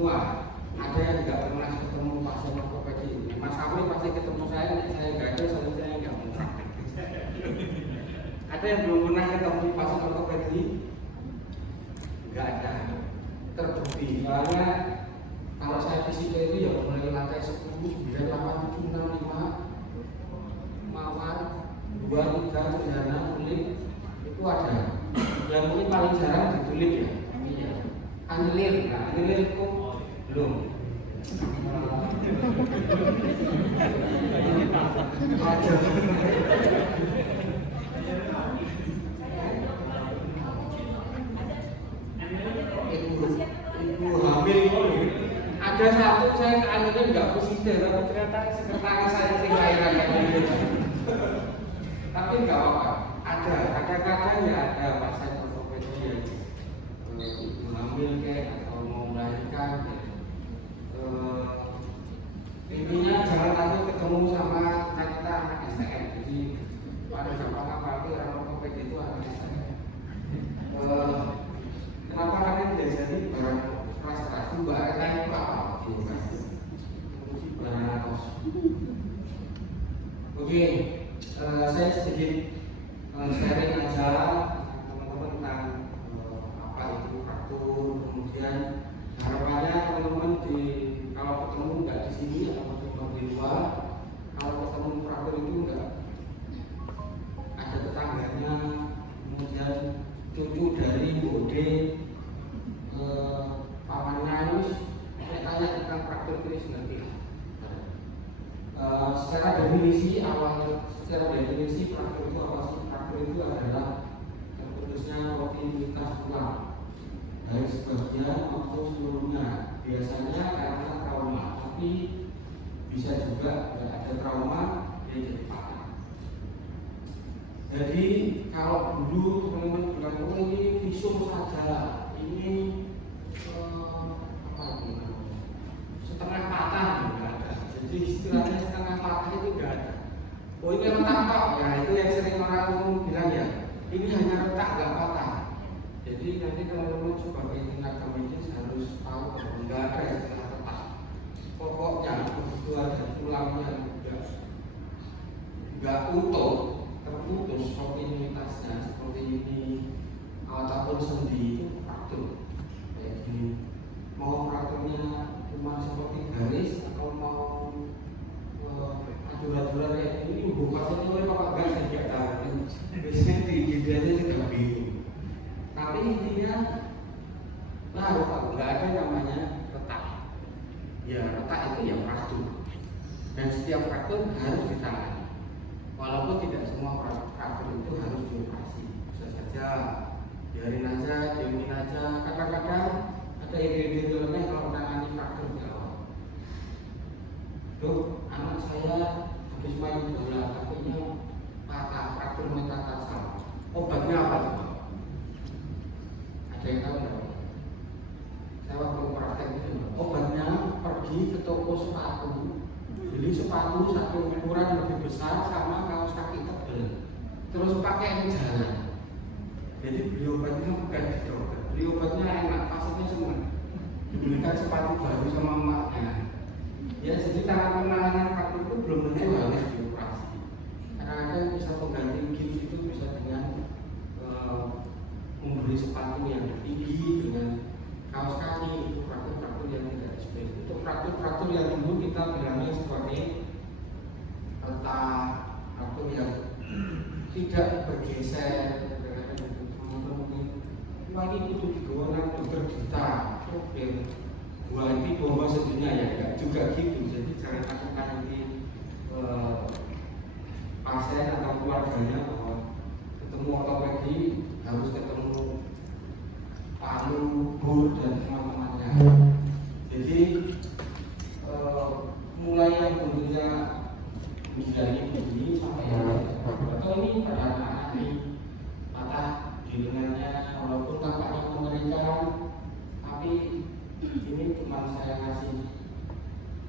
semua. Ada yang tidak pernah ketemu pasien ortopedi. Mas Afri pasti ketemu saya nggak ada, saya nggak mau praktek. Ada yang belum pernah ketemu pasien ortopedi? Nggak ada. Terbukti. Soalnya kalau saya fisika itu ya mulai lantai 10, 9, 8, 7, 6, 5, mawar, 2, 3, sederhana, kulit itu ada. Yang mungkin paling jarang ditulis ya. Iya. Anjelir, nah anjelir itu belum. Ibu hamil ada satu saya anaknya nggak positif tapi ternyata sekretaris saya sih lahiran tapi nggak apa-apa. Ada kadang-kadang ya ada pasien ortopedi ibu hamil kayak atau mau melahirkan intinya jangan takut ketemu sama kita anak STM. Jadi pada zaman apa itu orang ortopedi itu anak STM. Kenapa kalian biasanya barang keras-keras itu barang itu apa? Oke, saya sedikit sharing aja teman-teman tentang apa itu fraktur. Kemudian harapannya teman-teman kalau ketemu nggak di sini atau di luar, kalau ketemu fraktur itu nggak ada tetangganya, kemudian cucu dari Bode, pamannya harus saya tanya tentang fraktur keris nanti. Secara definisi fraktur itu apa sih? Fraktur itu adalah terputusnya kontinuitas tulang baik sebagian maupun seluruhnya. Biasanya karena trauma, tapi bisa juga ada trauma dia jadi patah. Jadi kalau dulu teman-teman bilang oh ini visum saja, ini setengah patah enggak ada. Jadi istilahnya setengah patah itu enggak ada. Oh ini retak pak, ya itu yang sering orang umum bilang ya, ini hanya retak enggak patah. Jadi nanti teman-teman sebagai tenaga medis harus tahu bahwa enggak ada istilah retak. Pokoknya itu ada tulangnya enggak utuh, terputus kontinuitasnya seperti ini ataupun sendi itu fraktur kayak gini. Mau frakturnya cuma seperti garis atau mau ajuran-ajuran kayak ini bukan itu apa enggak saya tidak tahu. Biasanya di aja sudah bingung. Tapi intinya nggak ada namanya retak. Ya retak itu ya fraktur. Dan setiap fraktur harus ditangani. Walaupun tidak semua fraktur itu harus dioperasi, bisa saja biarin aja, diemin aja. Kadang-kadang ada ide-ide nyeleneh kalau menangani fraktur di awal. Dok, anak saya habis main bola, kakinya patah, fraktur metatarsal. Obatnya apa coba? Ada yang tahu nggak? Saya waktu praktek itu, obatnya pergi ke toko sepatu. Beli sepatu satu ukuran lebih besar sama kaos kaki tebal, terus pakai jalan. Jadi beli obatnya bukan di dokter, beli obatnya enak, pasiennya semua. Dibelikan sepatu baru sama emaknya. Ya jadi tangan penanganan fraktur itu belum tentu harus dioperasi. Kadang-kadang bisa mengganti gips itu bisa dengan membeli sepatu yang tinggi dengan kaos kaki. Itu fraktur yang tidak spesifik. Itu fraktur yang dulu kita bilangnya sebagai retak, fraktur yang tidak bergeser. Lagi itu digawakan dokter juta, biar ganti bomba sedunia ya, enggak juga gitu. Jadi jangan lakukan nanti pasien atau keluarganya bahwa ketemu ortopedi harus ketemu palu, bur dan teman-temannya. Jadi mulai yang bentuknya dari ini sampai yang atau ini pada anak-anak ini patah di lengannya, walaupun tampaknya mengerikan, tapi ini cuma saya kasih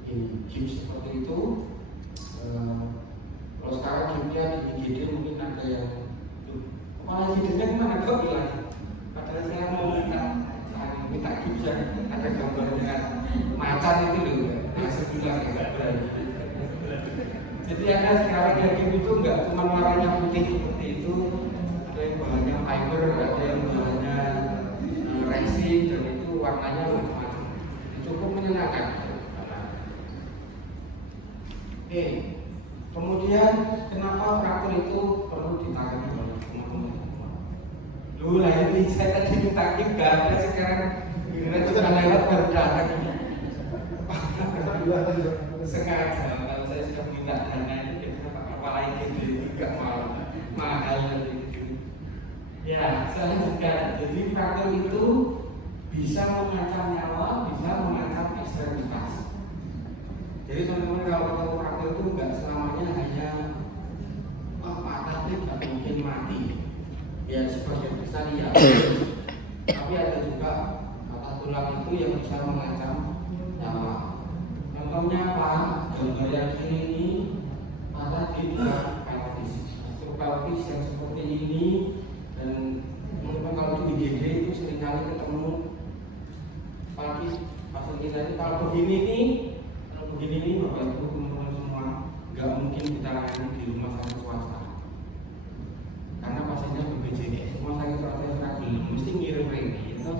ini gips seperti itu. Kalau sekarang gipsnya di IGD mungkin ada yang kepala IGD-nya kemana kok bilang? Padahal saya mau minta minta bisa ada gambarnya macan itu loh, sebulan enggak berani. Jadi ada sekarang daging itu enggak cuma warnanya putih seperti itu, ada yang bahannya fiber, ada yang bahannya resin, dan itu warnanya macam-macam. Cukup menyenangkan. Kemudian kenapa fraktur itu perlu ditangani oleh teman-teman? Dulu lah ini saya tadi minta gak ada, sekarang giliran sudah lewat baru datang. Sengaja kalau saya sudah minta dana itu biasanya pakai kepala yang gede, tidak mahal gitu. Ya, selanjutnya, jadi fraktur itu bisa mengancam nyawa, bisa mengancam ekstremitas. Jadi teman-teman kalau ketemu fraktur itu nggak selamanya hanya patah tidak mungkin mati. Ya sebagian besar ya. Tapi ada juga patah tulang itu yang bisa mengancam nyawa. Contohnya apa? Gambar yang ini patah di pelvis. Pelvis yang seperti ini, dan teman-teman kalau di IGD itu seringkali ketemu pelvis pasien kita ini kalau begini nih. Begini nih Bapak Ibu teman-teman semua, nggak mungkin kita layani di rumah sakit swasta karena pasiennya BPJS. Rumah sakit swasta yang belum mesti ngirim ini, itu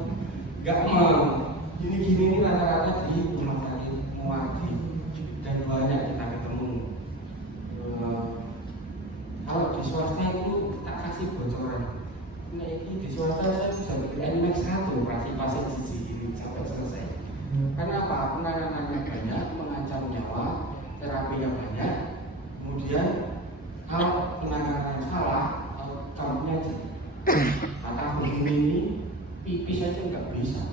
nggak mau. Gini-gini ini rata-rata di rumah sakit Muardi dan banyak kita ketemu. Kalau di swasta itu tak kasih bocoran. Nah ini di swasta saya bisa bikin NMAX 1 operasi pasien sisi ini sampai selesai. Karena apa? Penanganannya banyak, mengancam nyawa, terapinya banyak. Kemudian kalau penanganan salah, contohnya patah begini ini, pipis saja nggak bisa,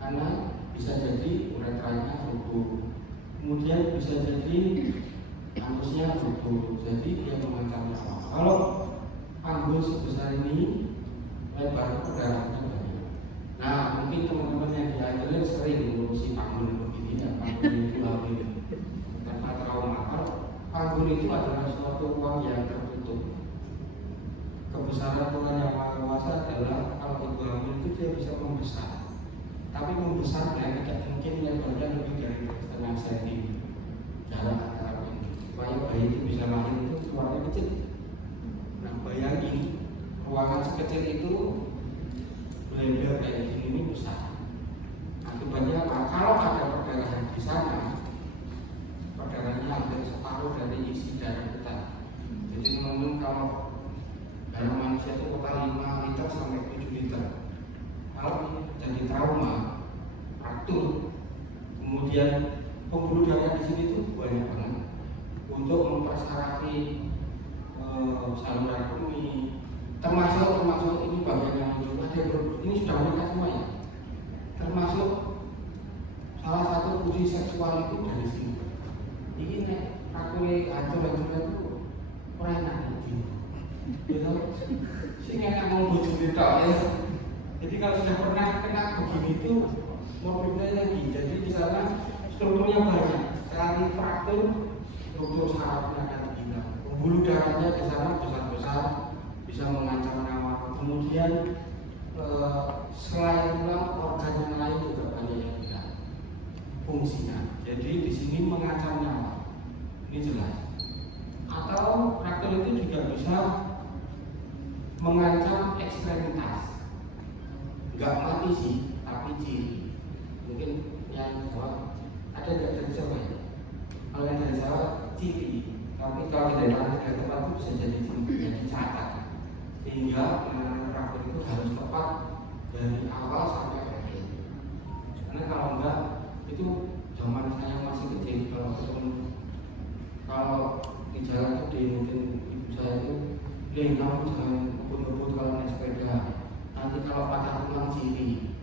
karena bisa jadi uretranya runtuh, kemudian bisa jadi anusnya runtuh, jadi dia mengancam nyawa. Kalau panggul sebesar ini, lebar perdarahannya banyak. Nah, mungkin teman-teman yang di Adelaide sering mengurusi panggul begini, ya, panggul itu hamil tanpa trauma. Kalau panggul itu adalah suatu ruang yang tertutup. Kebesaran Tuhan yang Maha Kuasa adalah kalau ibu hamil itu dia bisa membesar, tapi membesarnya tidak mungkin lebarnya lebih dari 1,5 cm jarak antara pintu, supaya bayi itu bisa lahir itu keluarnya kecil. Nah, bayangin ruangan sekecil itu blender kayak gini ini besar. Akibatnya apa? Kalau ada perdarahan di sana, perdarahannya hampir separuh dari isi darah kita. Jadi teman-teman kalau darah manusia itu total 5 liter sampai 7 liter. Kalau jadi trauma, fraktur, kemudian pembuluh darah di sini itu banyak banget untuk mempersarafi saluran kemih, termasuk ini bagian yang muncul ada ini sudah menikah semua ya, termasuk salah satu fungsi seksual itu dari sini. Ini nek aku hancur-hancurnya itu kurang enak gitu. Sehingga nggak mau bujuk kita ya. Jadi kalau sudah pernah kena begini itu mau pindah lagi. Jadi di sana strukturnya banyak. Sekali fraktur, struktur sarafnya akan hilang. Pembuluh darahnya di sana besar-besar, bisa mengancam nyawa. Kemudian selain tulang, organ yang lain juga banyak yang hilang fungsinya. Jadi di sini mengancam nyawa. Ini jelas. Atau fraktur itu juga bisa mengancam ekstremitas. Enggak mati sih, tapi ciri. Mungkin yang Jawa ada nggak dari Jawa ya? Kalau yang dari Jawa ciri, tapi kalau dari mana ke tempat itu bisa jadi ciri, jadi cacat. Sehingga penanganan fraktur itu harus tepat dari awal sampai akhir. Karena kalau enggak, itu zaman saya masih kecil, kalau di jalan itu mungkin ibu saya itu, kamu jangan ngebut-ngebut kalau naik sepeda. Nanti kalau patah tulang ciri,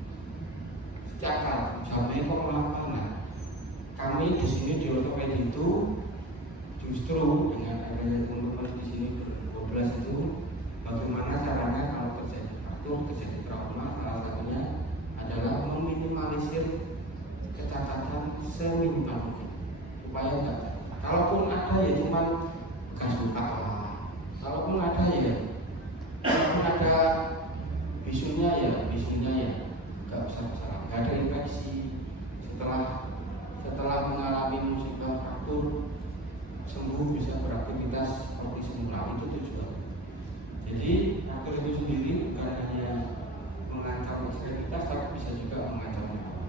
cakar, jamnya kok mana? Kami di sini di ortopedi itu justru dengan adanya teman-teman di sini 12 itu, bagaimana caranya kalau terjadi fraktur, terjadi trauma, salah satunya adalah meminimalisir kecacatan seminimal mungkin supaya enggak. Kalaupun ada ya cuma bekas luka lah. Kalaupun ada ya, kalaupun ada bisunya ya, enggak nggak usah bersalah, nggak ada infeksi setelah mengalami musibah fraktur sembuh bisa beraktivitas seperti semula. Itu tujuan. Jadi fraktur itu sendiri bukan hanya mengancam ekstremitas, tapi bisa juga mengancam nyawa.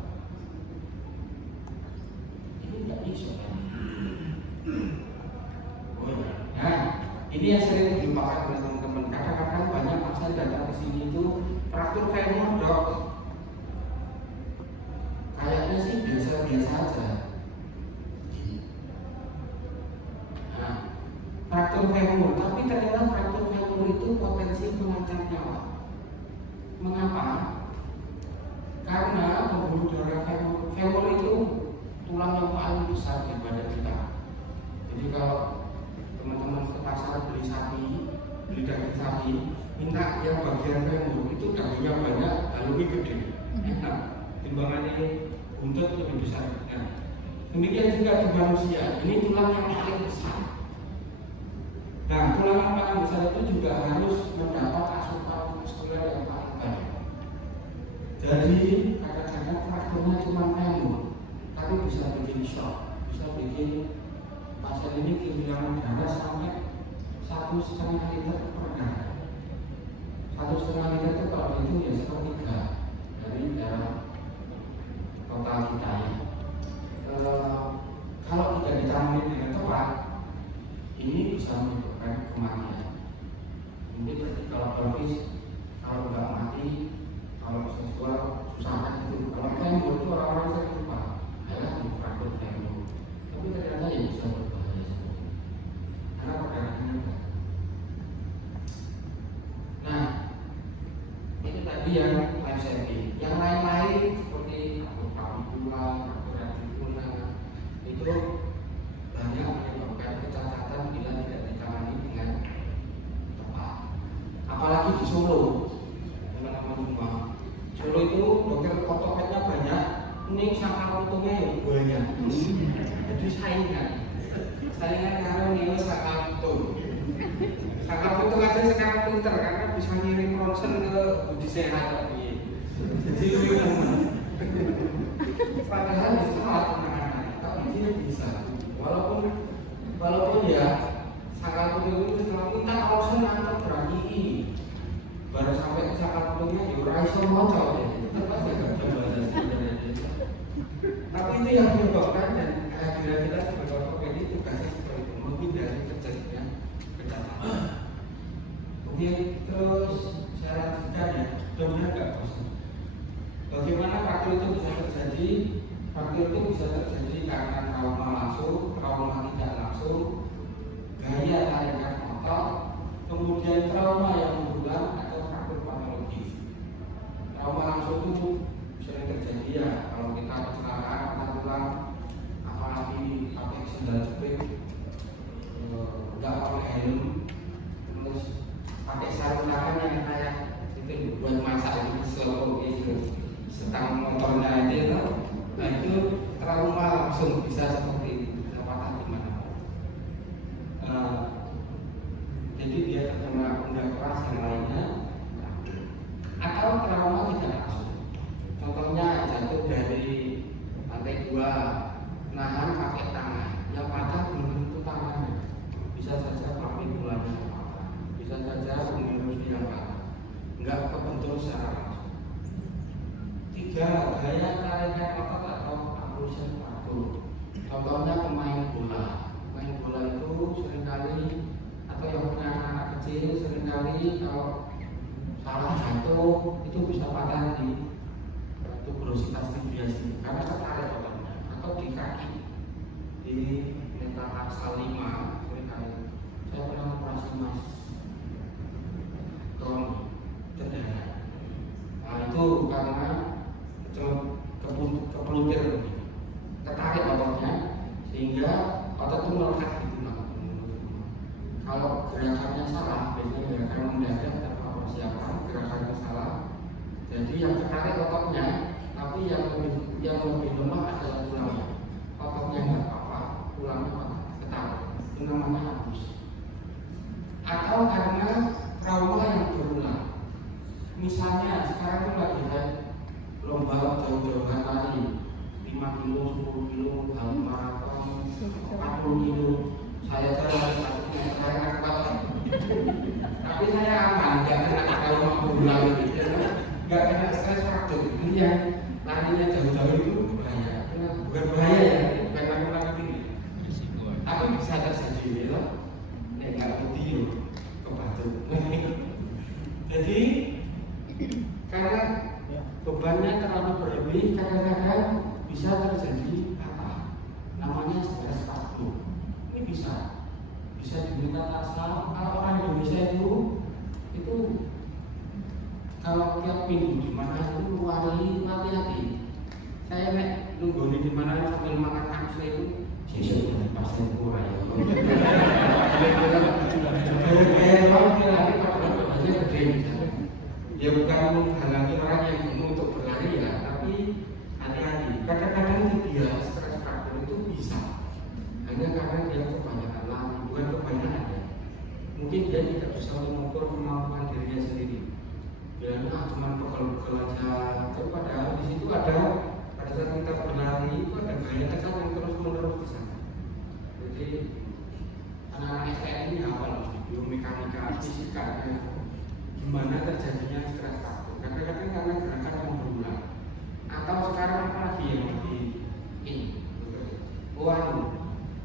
Ini nggak bisa kan? Oh ya. Nah, ini yang sering dilupakan oleh teman-teman. Kadang-kadang banyak pasien datang ke sini itu fraktur femur, dok. Kayaknya sih biasa-biasa aja. Nah, fraktur femur, tapi ternyata fraktur femur itu potensi mengancam nyawa. Mengapa? Karena pembuluh darah femur itu tulang yang paling besar di badan kita. Jadi kalau teman-teman ke pasar beli daging sapi, minta yang bagian femur itu dagingnya banyak, lalu gede, enak. Timbangannya buntut lebih besar. Nah, demikian juga di manusia, ini tulang yang paling besar. Nah, tulang yang paling besar itu juga harus mendapat asupan muskuler yang paling baik. Jadi kadang-kadang frakturnya cuma femur, tapi bisa bikin shock, bisa bikin pasien ini kehilangan darah sampai 1,5 liter per hari. 1,5 liter itu kalau itu ya 1/3 dari darah total kita ya. Kalau tidak ditangani dengan tepat, ini bisa menyebabkan kematian. Mungkin kalau biologis, kalau nggak mati, kalau seksual susah kan itu. Kalau femur itu orang-orang sering lupa, adalah fraktur femur. Tapi ternyata ya bisa berbahaya seperti itu. Karena pergerakannya enggak. Nah, itu tadi yang life saving. Yang lain-lain seperti tulang, itu banyak menyebabkan kecacatan bila tidak ditangani dengan tepat. Apalagi di Solo, teman-teman semua. Solo itu dokter ortopednya banyak, ini sakal untungnya yang banyak. Jadi saingan karena ini sakal untung. Sakal untung aja sekarang pinter karena bisa ngirim ronsen ke Budi Sehat. Jadi teman. Padahal itu alat tapi dia bisa. Walaupun ya sakal putung itu setelah kita kausen angkat berani baru sampai ke sakal putungnya ya raiso moco ya. Tetap aja gak bisa baca sebenarnya. Tapi itu yang menyebabkan dan kehadiran kita sebagai ortoped ini tugasnya seperti itu, menghindari terjadinya kecacatan. Kemudian terus saya lanjutkan ya, benar nggak bos? Bagaimana fraktur itu bisa terjadi? Fraktur itu bisa terjadi karena trauma langsung, trauma tidak langsung, gaya tarikan otot, kemudian trauma yang berulang atau fraktur patologis. Trauma langsung itu sering terjadi ya kalau kita kecelakaan patah tulang, apalagi pakai sandal jepit, nggak pakai helm, terus pakai sarung tangan yang kayak itu buat masak itu selalu gitu. Setang motornya aja itu, nah itu trauma langsung bisa seperti itu, bisa patah di mana. Jadi dia terkena benda keras yang lainnya, atau trauma tidak langsung. Contohnya jatuh dari lantai 2, nahan pakai tangan, yang patah belum tentu tangannya, bisa saja klapikulanya patah, bisa saja pengurus yang patah, nggak kebentur secara langsung. 3. Gaya tarikan otot atau ablution fraktur. Contohnya pemain bola. Pemain bola itu seringkali atau yang punya anak kecil seringkali kalau salah jatuh itu bisa patah di tuberositas tibias ini karena tertarik ototnya, atau di kaki di metatarsal 5 seringkali. Saya pernah operasi mas Roni cedera. Nah itu karena kepelutir tertarik ototnya sehingga otot itu melekat di tulang. Kalau gerakannya salah, biasanya gerakan mendadak tanpa persiapan, gerakannya salah, jadi yang tertarik ototnya, tapi yang lebih lemah adalah tulangnya. Ototnya nggak apa-apa, tulangnya ketarik, itu namanya abus. Atau karena trauma yang berulang. Misalnya sekarang itu lagi jauh-jauhan lari 5 kilo, 10 kilo, maraton 40 kilo. Saya jalan 1 km saya kuat. Tapi saya aman, nggak kena kalau mampu lari gitu, nggak kena stres faktor. Ini yang larinya jauh-jauh itu bahaya. Bukan bahaya ya, bukan lakukan ini. Tapi bisa terjadi ya, nggak putih kebatuk. Jadi karena bebannya terlalu berlebih, kadang-kadang bisa terjadi apa? Namanya stres faktor. Ini bisa diminta asal. Kalau orang Indonesia itu kalau tiap minggu di mana itu wali hati-hati. Saya nunggu di mana sambil makan kapsul itu sih dari pasien kurang ya. Kayak orang berlari kalau badannya gede misalnya. Ya bukan menghalangi orang yang gemuk untuk berlari ya, tapi hati-hati. Kadang-kadang dia stres faktor itu bisa hanya karena dia kebanyakan lari, bukan kebanyakan ya. Mungkin dia tidak bisa mengukur kemampuan dirinya sendiri. Bilangnya cuma pegel-pegel aja. Tapi padahal di situ ada pada saat kita berlari itu ada gaya tekan yang terus-menerus di sana. Jadi anak-anak STM ini hafal biomekanika, fisika, gimana terjadinya stres faktor. Kadang-kadang karena gerakan yang berulang. Atau sekarang apa lagi yang lebih ini?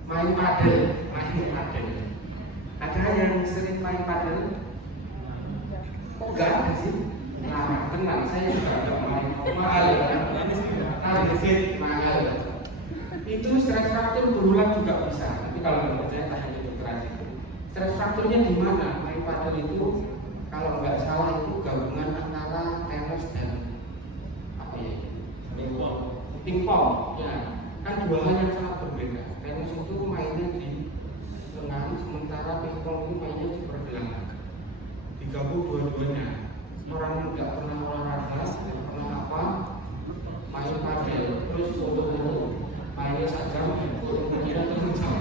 Main padel. Ada yang sering main padel? Kok enggak ada sih? Nah, tenang, saya juga enggak main mahal ya. Mahal. Itu stres faktor berulang juga bisa. Tapi kalau menurut saya tanya di dokter aja. Stres faktornya di mana? Main padel itu kalau nggak salah itu gabungan antara tenis dan apa ya? Pingpong. Ya, kan dua hal yang sangat berbeda. Tenis itu mainnya di lengan, sementara pingpong itu mainnya di pergelangan. Digabung dua-duanya. Orang nggak pernah olahraga, nggak pernah apa, main padel, terus foto-foto, mainnya saja, kemudian terjam,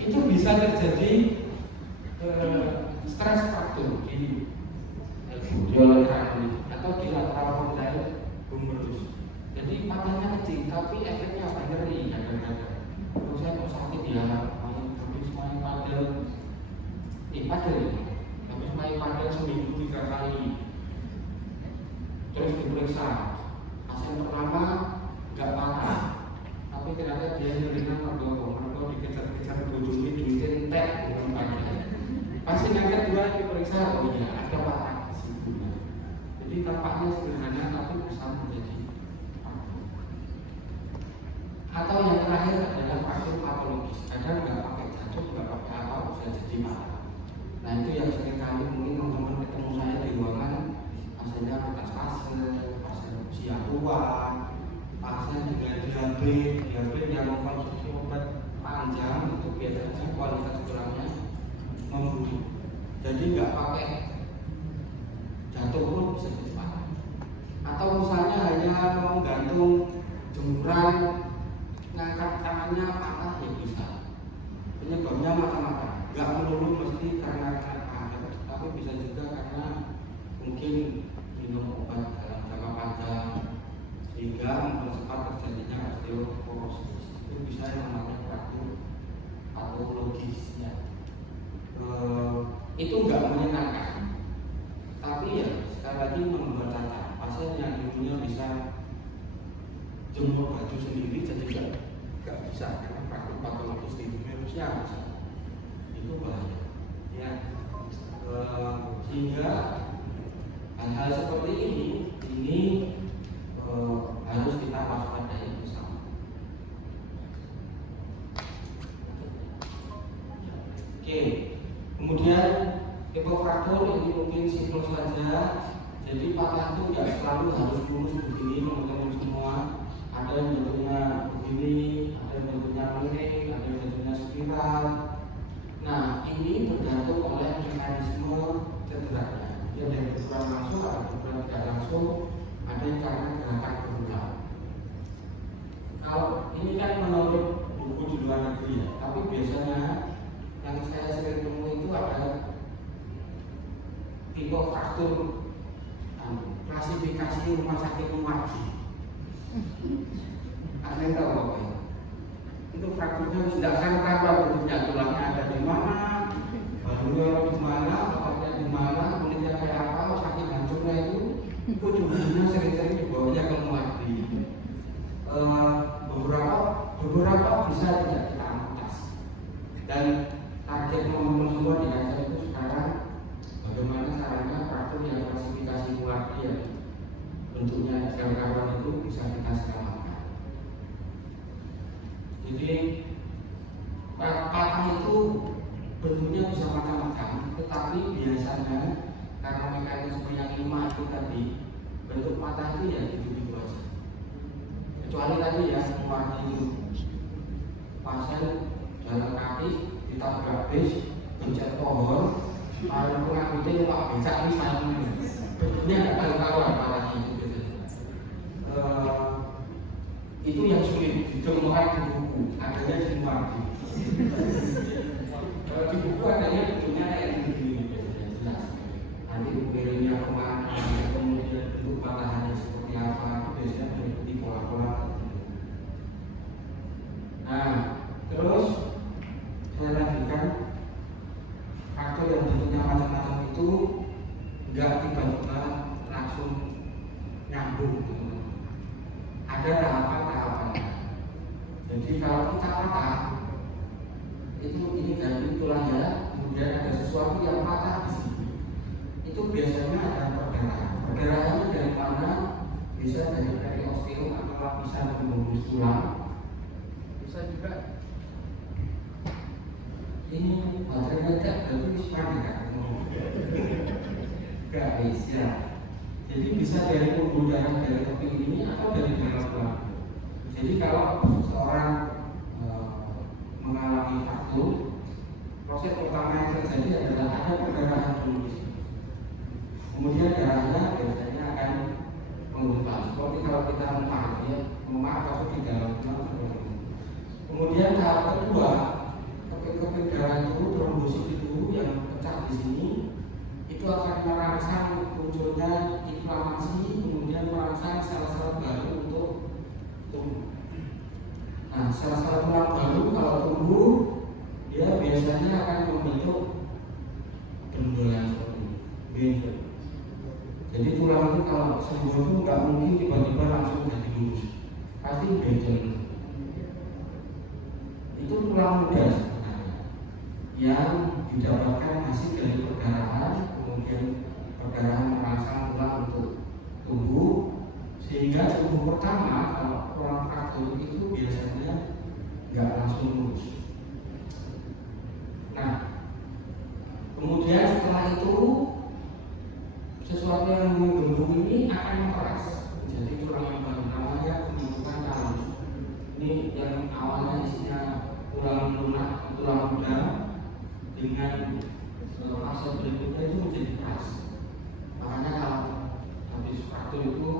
itu bisa terjadi stres faktor di olahraga atau di lateral frontal humerus. Jadi patahnya kecil, tapi efeknya apa? Nyeri kadang-kadang. Terus saya kok sakit ya, habis main padel, habis main padel seminggu 3 kali, terus diperiksa. Pasien pertama nggak patah, tapi ternyata dia nyerinya mergo dikejar-kejar bojone duitnya entek bukan padel. Pasien yang kedua diperiksa, oh iya ada patah di situ. Jadi tampaknya sederhana tapi bisa menjadi atau yang terakhir adalah faktor patologis. Kadang nggak pakai jatuh, nggak pakai apa, bisa jadi patah. Nah itu yang sering kali mungkin teman-teman ketemu saya di ruangan, pasien bekas pasien usia tua, pasien dengan diabetes yang mengkonsumsi obat panjang itu biasanya kualitas tulangnya memburuk. Jadi nggak pakai jatuh pun bisa jadi patah. Atau misalnya hanya mau gantung jemuran, ngangkat tangannya patah ya bisa. Penyebabnya macam-macam. Gak melulu mesti karena padat, tapi bisa juga karena mungkin minum obat dalam jangka panjang sehingga mempercepat terjadinya osteoporosis. Itu bisa yang namanya faktor patologisnya. Itu nggak menyenangkan, tapi ya sekali lagi membuat cacat. Pasien yang dulunya bisa jemur baju sendiri jadi nggak bisa karena faktor patologis di virusnya bisa. Itu bahaya ya, sehingga hal-hal seperti ini harus kita waspadai bersama. Oke, kemudian hipofraktur ini mungkin simpel saja. Jadi patah itu nggak selalu harus lurus begini teman-teman semua. Ada yang bentuknya begini, ada yang bentuknya miring, ada yang bentuknya spiral. Nah, ini bergantung oleh mekanisme cederanya. Ada yang berkurang langsung, ada yang berkurang tidak langsung, ada yang karena gerakan berulang. Kalau ini kan menurut buku di luar negeri ya, tapi biasanya yang saya sering temui itu ada hipofraktur klasifikasi rumah sakit Muardi. Ada yang tahu apa ya? Itu frakturnya tidak akan kabar bentuknya, tulangnya ada di mana, bajunya di mana, ototnya di mana, kulitnya kayak apa, sakit hancurnya itu ujung-ujungnya sering-sering dibawanya ke Muardi. Beberapa bisa tidak kita amputasi. Dan target teman-teman semua di kajian itu sekarang bagaimana caranya fraktur yang klasifikasi Muardi yang bentuknya kawan itu bisa kita selamatkan. Jadi patah itu bentuknya bisa macam-macam, tetapi biasanya karena mekanisme yang 5 itu tadi, bentuk patah itu ya gitu-gitu aja. Kecuali tadi ya Muardi itu pasien jalan kaki ditabrak bis, pencet pohon, malah pengambilnya Pak becak ini saya bentuknya nggak tahu-tahuan patah itu. Itu yang sulit ditemukan di buku, adanya di Muardi. Kalau di buku adanya bentuknya kayak gini, jelas. Nanti ukirnya kemana, kemudian bentuk patahannya seperti apa, biasanya mengikuti pola-pola. Nah, terus saya lanjutkan, faktor yang bentuknya macam-macam itu nggak tiba-tiba langsung nyambung. Ada tahapan-tahapannya. Jadi kalau kita patah, itu ini dari tulang ya, kemudian ada sesuatu yang patah di sini. Itu biasanya ada perdarahan. Perdarahannya dari mana? Bisa dari periosteum atau lapisan pembungkus tulang. Bisa juga ini baterainya tidak berarti sepanjang kan? Gak bisa. Jadi bisa dari pembuluh darah dari tepi ini atau dari dalam tulang. Jadi kalau seorang mengalami fraktur, proses pertama yang terjadi adalah ada perdarahan dulu di sini. Kemudian darahnya biasanya akan menggumpal. Seperti kalau kita memar atau di dalam tulang. Kemudian tahap kedua, keping-keping darah itu trombosit itu yang pecah di sini itu akan merangsang munculnya inflamasi, kemudian merangsang sel-sel baru untuk tumbuh. Nah, sel-sel tulang baru kalau tumbuh, dia biasanya akan membentuk benjolan seperti ini. Jadi tulang itu kalau sembuh itu nggak mungkin tiba-tiba langsung jadi lurus, pasti benjol. Itu tulang muda sebenarnya yang didapatkan hasil dari perdarahan, kemudian perdarahan merangsang tulang untuk tumbuh, sehingga tumbuh pertama kalau orang fraktur itu biasanya nggak langsung lurus. Nah, kemudian setelah itu sesuatu yang menggelembung ini akan memperas menjadi tulang yang baru, namanya pembentukan talus. Ini yang awalnya isinya tulang lunak, tulang muda, dengan fase berikutnya itu menjadi keras. Makanya kalau habis fraktur itu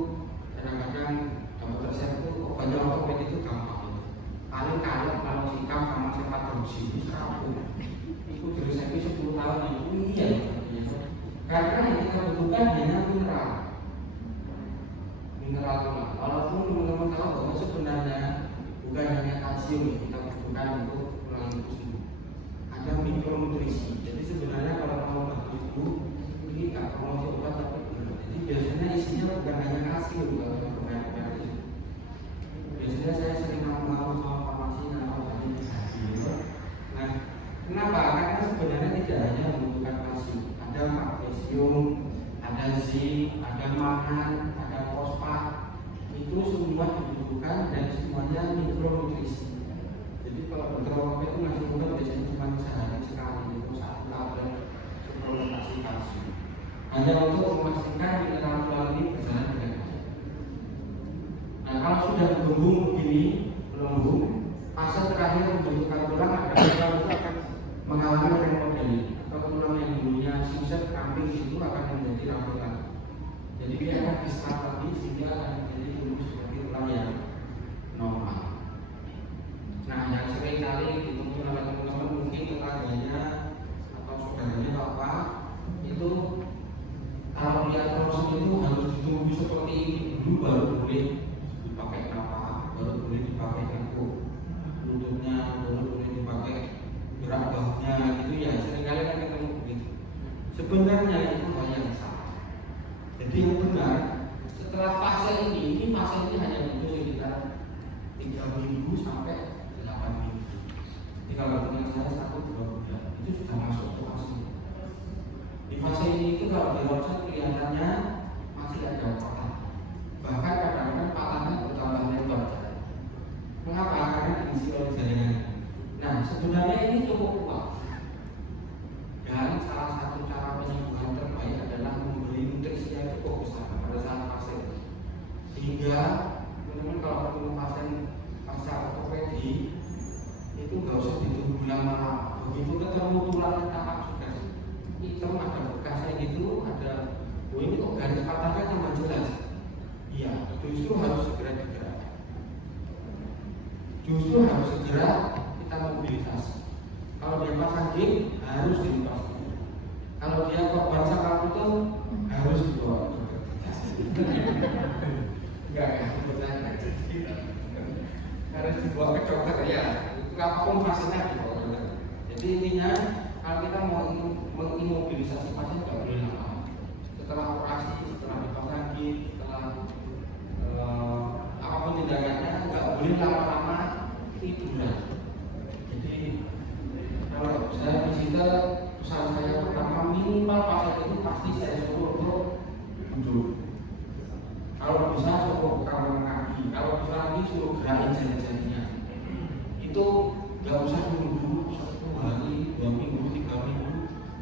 kadang-kadang dapat resep itu obatnya ortoped itu gampang. Paling kalau sikam sama sepatosi itu serapu. Itu diresepi 10 tahun itu iya. Karena yang kita butuhkan hanya mineral tulang. Walaupun teman-teman tahu bahwa sebenarnya bukan hanya kalsium yang kita butuhkan untuk tulang itu sembuh. Ada mikronutrisi. Jadi sebenarnya kalau kamu bagus itu ini nggak promosi obat tapi benar. Jadi biasanya isinya bukan hanya kalsium kalau pemain-pemain itu. Biasanya saya sering ngomong sama farmasi nama obatnya hasil. Nah, kenapa? Karena sebenarnya tidak hanya membutuhkan kalsium. Ada magnesium, ada zinc, ada mangan, ada fosfat. Itu semua dibutuhkan dan semuanya mikronutrisi. Jadi kalau dokter itu ngasih obat biasanya cuma sehari sekali itu satu tablet suplementasi kalsium. Hanya untuk memastikan mineral tulang ini berjalan dengan baik. Nah, kalau sudah bergembung begini, melembung, fase terakhir pembentukan tulang akan mengalami remodeling atau tulang yang dulunya singset ramping itu akan menjadi rambutan. Jadi dia akan diserat lagi sehingga akan menjadi tumbuh seperti tulang yang normal. Nah, yang sering kali ditemui oleh teman-teman mungkin tetangganya atau saudaranya bapak itu kalau dia terus itu harus ditunggu boleh dipakai napak, baru boleh dipakai tengkuk lututnya, baru boleh dipakai gerak bahunya gitu ya. Seringkali kan ketemu begitu. Sebenarnya itu hal yang salah. Jadi yang benar, setelah fase ini hanya butuh sekitar 3 minggu sampai 8 minggu. Jadi kalau dengan saya 1-2 bulan itu sudah masuk ke fase ini. Di fase ini itu kalau di ronsen kelihatannya masih ada patah. Bahkan kadang-kadang patahnya bertambah lebar. Mengapa? Karena diisi oleh jaringan. Nah, sebenarnya ini cukup kuat. Dan salah satu cara penyembuhan terbaik adalah memberi nutrisi yang cukup besar pada saat fase ini. Sehingga teman-teman kalau ketemu pasien pasca ortopedi itu nggak usah ditunggu lama. Begitu ketemu tulang tapak sudah hitam, ada bekasnya gitu, ada ini kok garis patahnya tambah jelas. Iya, justru harus segera digerakkan. Justru harus segera kita mobilisasi. Kalau dia pasang gig harus dilepas. Kalau dia korban sakral itu harus dibawa. Enggak ya, harus dibawa ke dokter ya. Itu apapun fasenya dibawa ke dokter. Jadi intinya kalau kita mau mengimobilisasi pasien nggak boleh lama. Setelah operasi, setelah dipasang gig, setelah apapun tindakannya nggak boleh lama-lama tiduran. Jadi kalau saya visiter, pesan saya pertama minimal pasien itu pasti saya suruh untuk duduk. Kalau bisa suruh kamar kaki, kalau bisa lagi suruh gerakin jari-jarinya. Itu nggak usah nunggu 1 hari, 2 minggu, 3 minggu.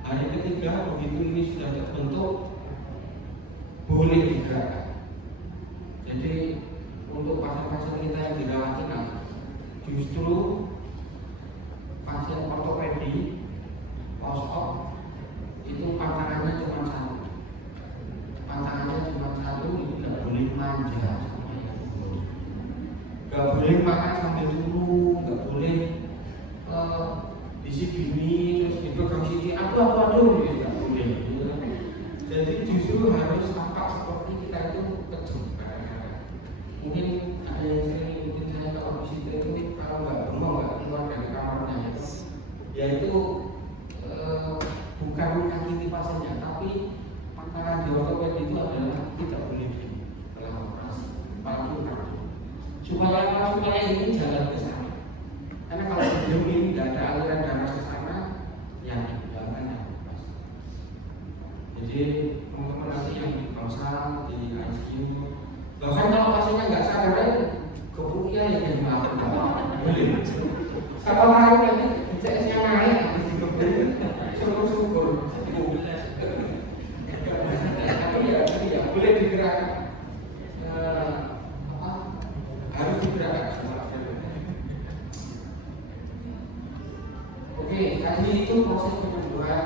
Hari ketiga begitu ini sudah terbentuk, boleh digerakkan. Jadi untuk pasien-pasien kita yang dirawat inap, justru pasien ortopedi post-op itu pantangannya cuma satu. Pantangannya cuma satu, itu nggak boleh manja, nggak boleh makan sambil dulu, nggak boleh disibini terus dipegang sini, aduh, ya nggak boleh. Jadi justru harus tampak seperti kita itu kejam. Mungkin ada yang sering ikutin saya kalau visiter itu kalau nggak keluar dari kamarnya yaitu bukan menyakiti pasiennya, tapi pantangan di ortopedi itu adalah tidak boleh diam setelah operasi, apalagi supaya ini jalan ke sana. Karena kalau diam tidak ada aliran darah ke sana, yang dibiarkan yang lepas. Jadi teman-teman nanti yang di konsul di ICU, bahkan kalau pasiennya nggak sadar, kebukian yang dimakan boleh. Siapa tahu nanti CS-nya naik, habis dikebukin, syukur. Tapi ya boleh digerakkan. Harus digerakkan. Oke, tadi itu proses penyembuhan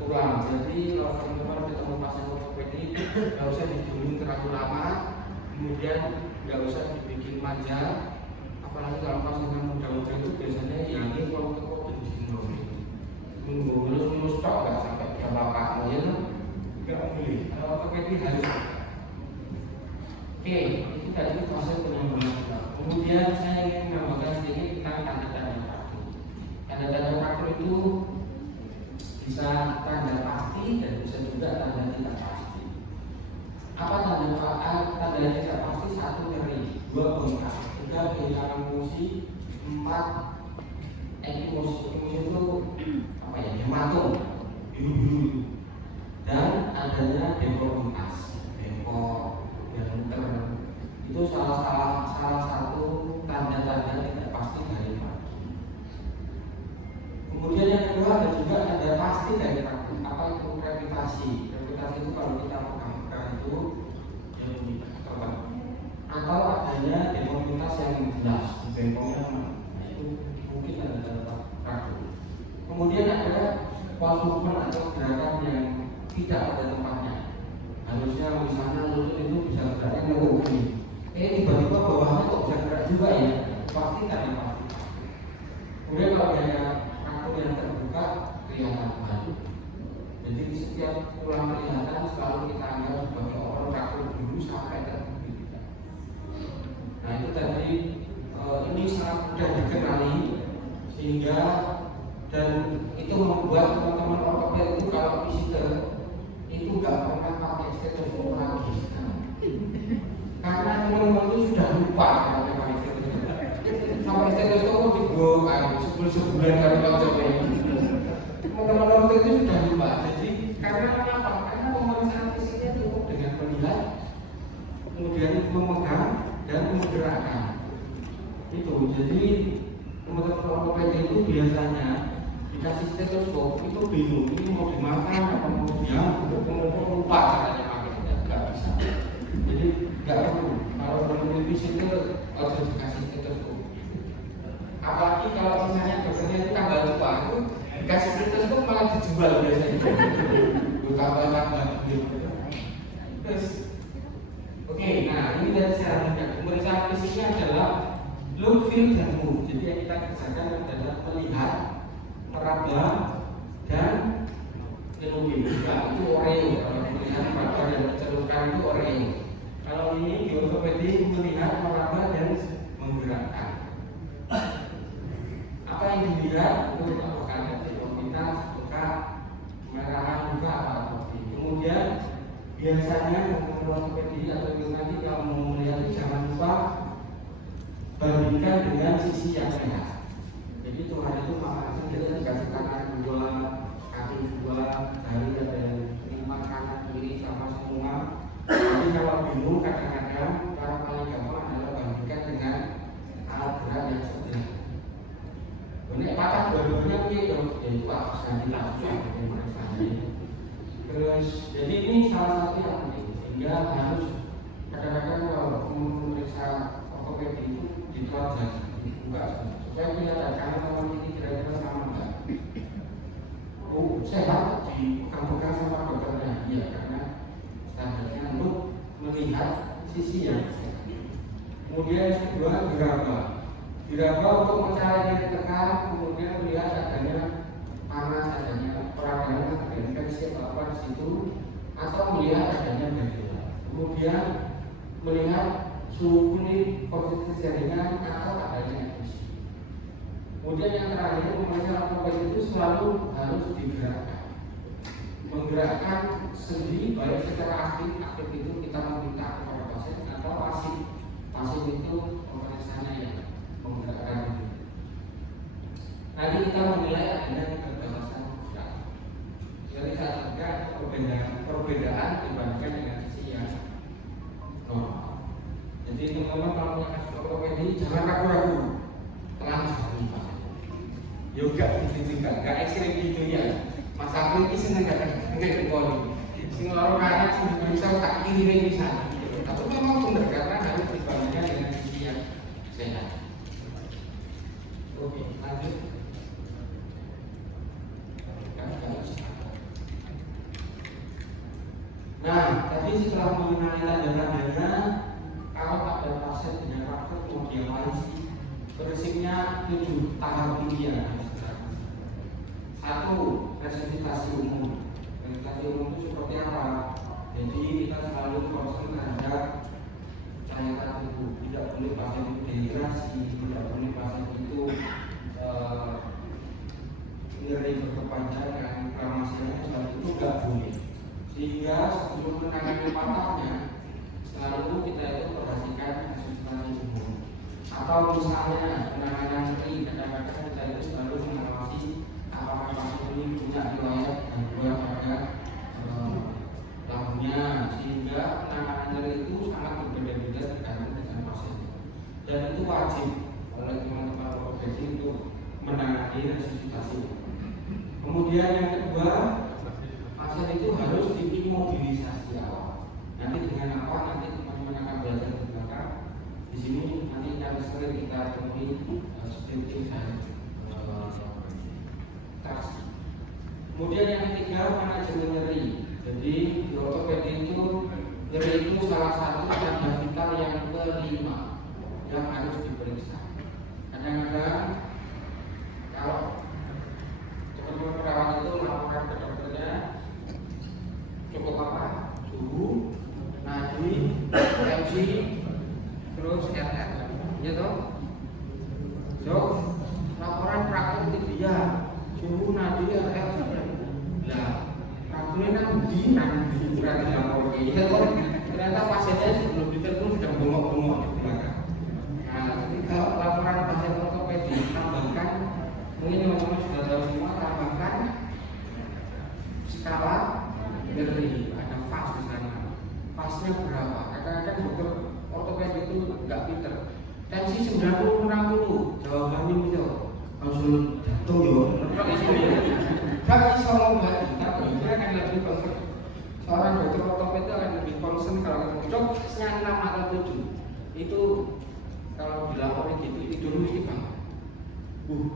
tulang. Jadi kalau teman-teman ketemu pasien ortopedi, nggak usah digulung terlalu lama, kemudian nggak usah dibikin manja. Apalagi kalau pasien muda-muda itu biasanya ini kalau ketemu gendong, mulus tok nggak sampai berapa kali ya, nggak boleh. Kalau ortopedi harus. Oke, itu tadi proses penyembuhan. Kemudian saya ingin menambahkan sedikit tentang tanda-tanda kaku. Tanda-tanda kaku itu bisa tanda pasti dan bisa juga tanda tidak pasti. Apa tanda yang tidak pasti? 1 nyeri, 2 bengkak, 3 kehilangan fungsi, 4 ekimosi itu apa ya? Hematom, biru-biru, dan adanya deformitas, bengkok, dan itu salah satu tanda-tanda tidak pasti dari kaku. Kemudian yang kedua ada juga tanda pasti dari kaku. Apa itu gravitasi? Gravitasi itu kalau kita pegang itu yang terbang. Atau adanya deformitas yang jelas, bengkoknya itu mungkin ada tanda kaku. Kemudian ada pola movement atau gerakan yang tidak pada tempatnya. Harusnya misalnya lutut itu bisa geraknya menurut ini. Tiba-tiba bawahnya kok bisa gerak juga ya? Pasti karena pasti. Kemudian kalau ada kaku yang terbuka kelihatan baru. Jadi di setiap pulang kelihatan selalu kita anggap sebagai orang kaku dulu sampai terbuka. dikenali sehingga dan itu membuat teman-teman ortoped itu kalau visitor itu nggak pernah pakai stetoskop lagi karena teman-teman itu sudah lupa kalau pakai stetoskop sampai stetoskop dibawa sebulan kali kalau coba ini teman-teman ortoped itu sudah lupa. Jadi karena apa? Karena pemeriksaan fisiknya cukup dengan melihat kemudian memegang dan menggerakkan itu. Jadi teman-teman ortoped itu biasanya dikasih stetoskop itu bingung ini mau dimakan apa mau diambil mau lupa caranya makanya nggak bisa. Jadi nggak perlu kalau menemui visitor harus dikasih stetoskop. Apalagi kalau misalnya dokternya itu tambah lupa itu dikasih stetoskop malah dijual biasanya. Tambah gitu. Terus oke, nah ini dari secara ringkas. Pemeriksaan fisiknya adalah look, feel, dan move. Jadi yang kita kerjakan adalah melihat, meraba, dan celupin. Nah, itu oreo. Kalau melihat, meraba, dan mencelupkan itu oreo. Kalau ini di ortopedi melihat, meraba, dan menggerakkan. Apa yang dilihat itu apakah ada deformitas, luka, kemerahan, luka, atau kemudian biasanya ortopedi atau nanti kalau mau melihat jangan lupa bandingkan dengan sisi yang sehat. Jadi Tuhan itu makanya kita dikasih kanan dua, kaki dua, jari ada yang lima kanan kiri sama semua. Jadi kalau bingung kadang-kadang cara paling gampang adalah bandingkan dengan alat berat yang sebelah. Benar patah dua-duanya itu harus ganti langsung bagaimana saja. Terus jadi ini salah satu yang penting sehingga harus kadang-kadang kalau memeriksa ortopedi itu dipelajari dibuka supaya kelihatan karena teman ini kira-kira sama enggak. Oh sehat dipegang-pegang sama dokternya iya karena standarnya untuk melihat sisi yang sehat. Kemudian yang kedua diraba untuk mencari yang tekan kemudian melihat adanya panas adanya peradangan adanya infeksi apa di situ atau melihat adanya gejala. Kemudian melihat suhu kulit, posisi jaringan atau adanya infeksi. Kemudian yang terakhir pemeriksaan ortopedi itu selalu harus digerakkan. Menggerakkan sendi baik secara aktif itu kita meminta kepada pasien atau pasien itu pemeriksaannya yang menggerakkan. Nanti kita menilai adanya keterbatasan gerak. Jadi saat ada perbedaan dibandingkan dengan sisi yang normal. Jadi teman-teman kalau punya kasus ortopedi jangan ragu-ragu, telanjang pasien. Yoga ditinggal, gak ekstrim gitu ya. Mas Afri ini seneng gak dengan koni. Sing loro kanan sing bisa tak kiri di sana. Tapi memang benar karena harus dibandingkan dengan sisi yang sehat. Oke, lanjut. Nah, tadi setelah mengenali tanda-tandanya, kalau ada pasien dengan faktor mau diapain sih? Prinsipnya 7 tahap ini ya. 1. Presentasi umum. Presentasi umum itu seperti apa? Jadi kita selalu concern terhadap cairan tubuh. Tidak boleh pasien itu dehidrasi, tidak boleh pasien itu nyeri berkepanjangan, inflamasinya itu tidak boleh. Sehingga sebelum menangani patahnya selalu kita itu perhatikan presentasi umum. Atau misalnya penanganan nyeri, kadang-kadang kita itu selalu mengawasi apakah pasien ini punya riwayat gangguan pada lambungnya, sehingga penanganan nyeri itu sangat berbeda-beda tergantung dengan pasien. Dan itu wajib oleh teman-teman ortopedi untuk menangani resusitasi. Kemudian yang kedua, pasien itu harus diimobilisasi awal. Nanti dengan apa? Nanti teman-teman akan belajar di belakang. Di sini nanti yang sering kita temui splitting dan traksi. Kemudian yang ketiga, manajemen nyeri. Jadi di ortopedi itu nyeri itu salah satu tanda vital yang kelima yang harus diperiksa. Kadang-kadang kalau teman-teman perawat itu melakukan ke dokternya cukup apa? Suhu, nadi, tensi, terus RR, gitu. So kurang dilapor. Ternyata pasiennya sebelum ditelepon sudah bengok-bengok di belakang. Nah, ketika laporan pasien ortopedi tambahkan, mungkin teman-teman sudah tahu semua, tambahkan skala Berli, ada fas di sana. Fasnya berapa? Kadang-kadang dokter ortopedi itu nggak pinter. Tensi 90-60, jawabannya itu langsung jantung ya. Tapi soal obat, tapi dia akan lebih concern. Seorang dokter ortopedi akan lebih concern kalau dok fasnya 6 atau 7. Itu kalau dilaporin gitu tidur mesti bang.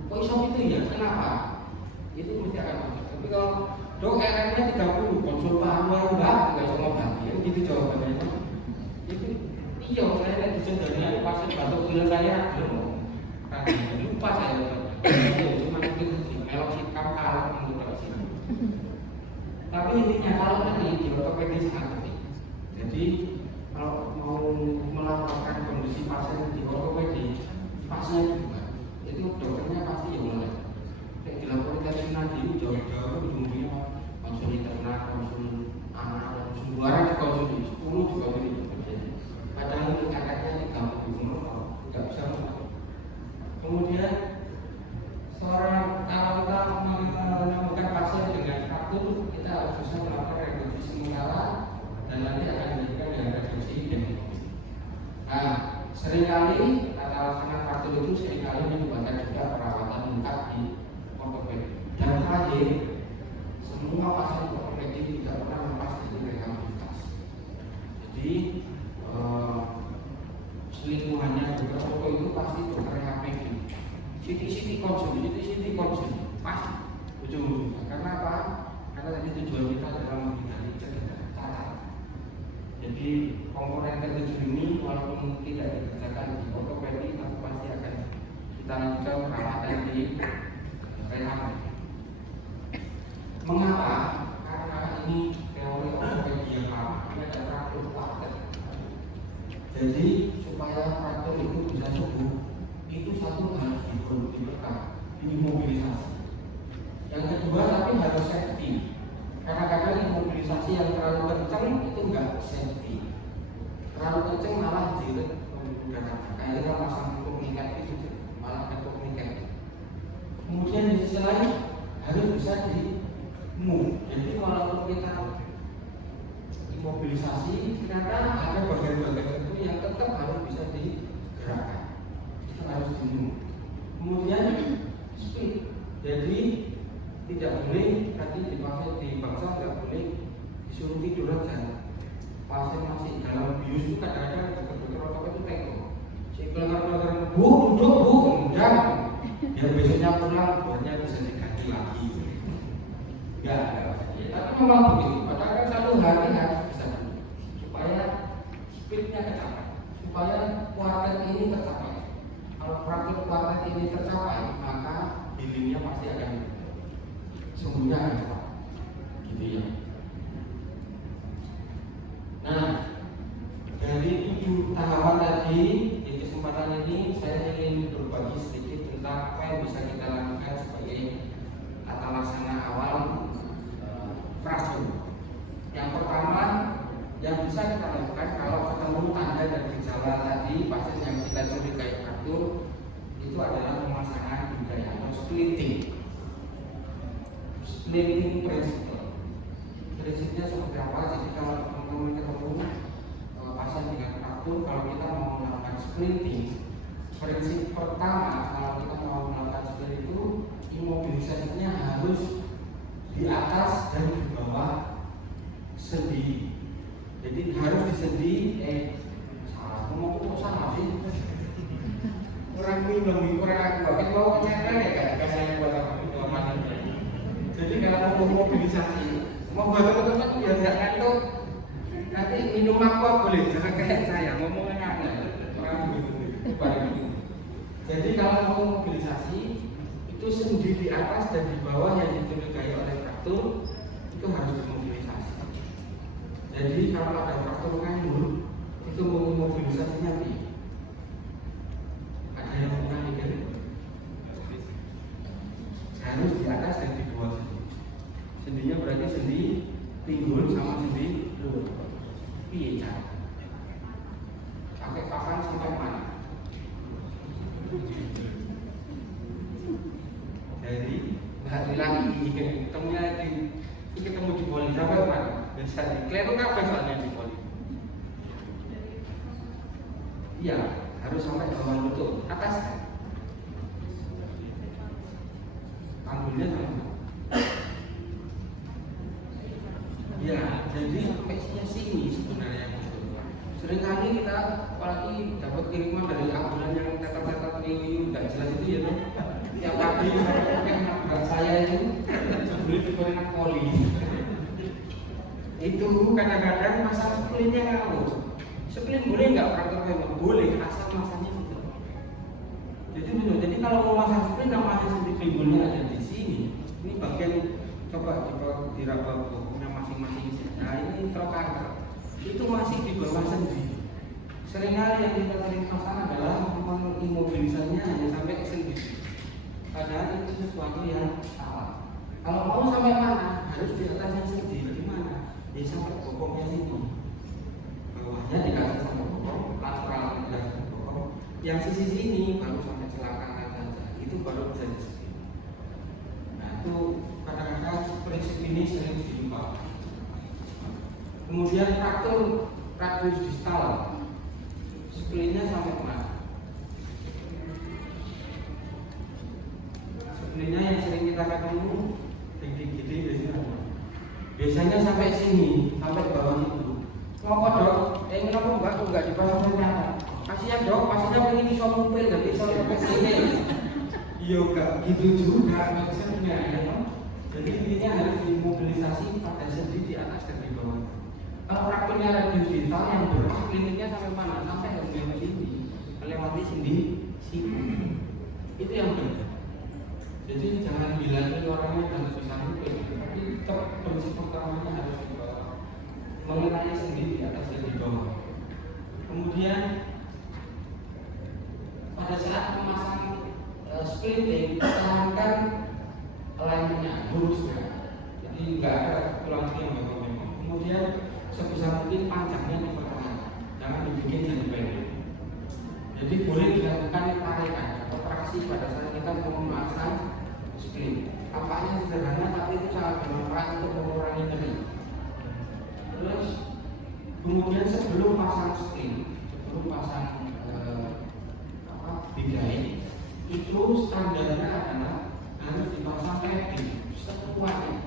Kok iso itu ya? Kenapa? Itu mesti akan masuk. Tapi kalau dok RM-nya 30, konsul paru enggak iso ngobat. Ya gitu jawabannya. Itu iya saya lihat di sini pasien batuk pilek saya belum. Lupa saya. Cuma itu meloxicam kalau menurut sini. Tapi intinya kalau tadi di ortopedi sangat penting. Jadi kalau mau melaporkan kondisi pasien di ortopedi, pasiennya juga itu dokternya pasti yang mulai. Kayak dilaporin dari nadi jauh-jauh ujung-ujungnya konsul interna, konsul anak, konsul luar di konsul 10 juga jadi. Padahal tingkatannya 30 tidak bisa masuk. Kemudian seorang kalau kita menemukan pasien dengan fraktur, kita harus bisa melakukan reduksi sementara dan nanti akan dilanjutkan dengan reduksi definitif. Nah, seringkali tata laksana fraktur itu seringkali menyebabkan juga perawatan lengkap di ortopedi. Dan terakhir, semua pasien ortopedi tidak pernah lepas dari rehabilitasi. Jadi selingkuhannya dokter orto itu pasti dokter rehabilitasi. Siti konsul pasti ujung-ujungnya. Karena apa? Karena tadi tujuan kita adalah menghindari cedera cacat. Jadi komponen ketujuh ini walaupun tidak dikerjakan di ortopedi, tapi pasti akan kita lanjutkan perawatan di rehab. Mengapa? Karena ini teori ortopedi yang lama. Ini ada fraktur paten. Jadi supaya fraktur itu bisa sembuh, itu satu harus diperlukan imobilisasi. Yang kedua tapi harus safety. Kadang-kadang imobilisasi yang terlalu kencang itu enggak safety. Terlalu kencang malah jilat menggunakan. Kayak kita pasang komunikat itu malah ke komunikat. Kemudian di sisi lain harus bisa di move. Jadi walaupun kita imobilisasi, ternyata ada bagian-bagian tertentu yang tetap harus bisa digerakkan. Itu harus di-move. Kemudian speed. Jadi tidak boleh tadi dipakai di bangsa, tidak boleh disuruh tidur aja. Pasien masih dalam bius itu kadang-kadang dokter ortopedi itu tengok. Si pelanggan duduk enggak. Yang besoknya pulang buatnya bisa diganti lagi. Enggak ada. Ya, tapi memang begitu. Padahal kan satu hari harus bisa dulu supaya speednya tercapai, supaya kuartet ini tercapai. Kalau praktik kuartet ini tercapai, maka healingnya pasti akan sembuhnya akan cepat, gitu ya. Nah, dari 7 tahapan tadi di kesempatan ini saya ingin berbagi sedikit tentang apa yang bisa kita lakukan sebagai tata laksana awal fraktur. Yang pertama yang bisa kita lakukan kalau ketemu tanda dan gejala tadi pasien yang kita curigai fraktur itu adalah pemasangan budaya atau splitting principle. Prinsipnya seperti apa? Jadi kalau teman-teman ketemu pasien dengan fraktur, kalau kita mau melakukan splitting, prinsip pertama kalau kita mau melakukan splitting itu imobilisasinya harus di atas dan di bawah sendi. Jadi harus di sendi. Salah ngomong kok salah sih. Kurang minum, kurang aku mau nyampe ya kan saya buat apa itu mana. Jadi kalau mau mobilisasi, mau buat teman-teman ya tidak ngantuk. Nanti minum aqua boleh, jangan kayak saya ngomongnya nggak orang begitu. Jadi kalau mau mobilisasi itu sendi di atas dan di bawah yang dicurigai oleh fraktur itu harus dimobilisasi. Jadi kalau ada fraktur nganggur itu mau mobilisasinya nih. Ada yang pernah mikir? Harus di atas dan di bawah sendi. Sendinya berarti sendi pinggul sama Bisa dikeliru apa soalnya di poli? Iya, harus sampai bawah lutut, atas kan? Tanggulnya sama. Ya, jadi sampai sini sebenarnya. Seringkali kita apalagi dapat kiriman dari ambulan yang tetet-tetet ini nggak jelas itu ya, yang tadi nabrak saya itu sebelum dikorenak poli. Itu kadang-kadang pasang splinnya ngawur. Splin boleh nggak fraktur memang? Boleh, asal masanya betul. Jadi kalau mau masang splin namanya sendiri pinggulnya ada di sini. Ini bagian coba diraba bukunya masing-masing. Nah ini trokanker. Itu masih di bawah sendi. Seringkali yang kita sering pasang adalah imobilisasinya hanya sampai ke sendi. Padahal itu sesuatu yang salah. Kalau mau sampai mana harus di atasnya sendi. Gimana? Dia sampai bokongnya sini. Bawahnya dikasih sampai bokong, lateral dikasih bokong. Yang sisi sini baru sampai selangkangan saja. Itu baru bisa disebut. Nah itu kadang-kadang prinsip ini sering dilupakan. Kemudian fraktur radius distal, splinnya sampai mana? Splinnya yang sering kita ketemu gede-gede biasanya sampai sini, sampai bawah itu. Ngapa dok? Ini apa mbak? Enggak dipasang ternyata. Kasihan dok, pastinya pengen iso ngumpil dan iso sampai sini. Iya enggak, gitu juga maksudnya ya. Jadi intinya harus dimobilisasi pada sendi di atas dan di bawah. Kalau frakturnya radius distal yang berarti kliniknya sampai mana? Sampai ke sini, melewati sendi sini. Itu yang benar. Jadi jangan bilang orangnya jangan bisa ngumpil. Tapi prinsip pertamanya harus di bawah, mengenai sendi di atas dan di bawah. Kemudian pada saat memasang splitting, pertahankan alignmentnya, lurusnya. Jadi nggak ada tulang yang memang. Kemudian sebisa mungkin panjangnya dipertahankan, jangan dibikin jadi pendek. Jadi boleh dilakukan tarikan atau traksi pada saat kita mau memasang split. Tampaknya sederhana tapi itu sangat bermanfaat untuk mengurangi nyeri. Terus kemudian sebelum pasang split, sebelum pasang bidai, itu standarnya adalah harus dipasang padding sekuatnya.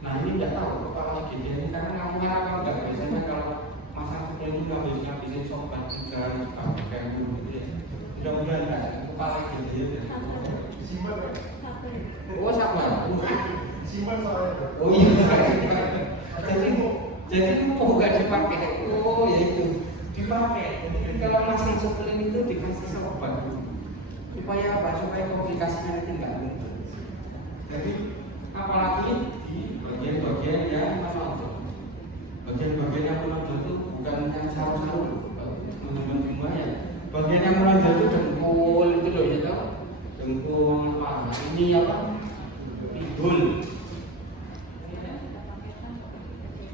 Nah ini tidak tahu kepala gede karena ngamunya apa enggak. Biasanya kalau masang split itu ngabisin sobat juga harus pakai gitu ya. Mudah-mudahan enggak kepala gede ya. Oh sabar. Simpan soalnya. Oh iya. Jadi mau enggak dipakai. Oh ya itu dipakai. Jadi kalau masang split itu dikasih sobat supaya apa? Supaya komplikasinya nanti enggak muncul. Jadi apalagi di bagian-bagian yang menonjol. Bagian-bagian yang menonjol itu bukan yang saru-saru, teman-teman semua ya. Bagian yang menonjol itu dengkul itu loh ya toh. Dengkul apa? Ini apa? Pinggul.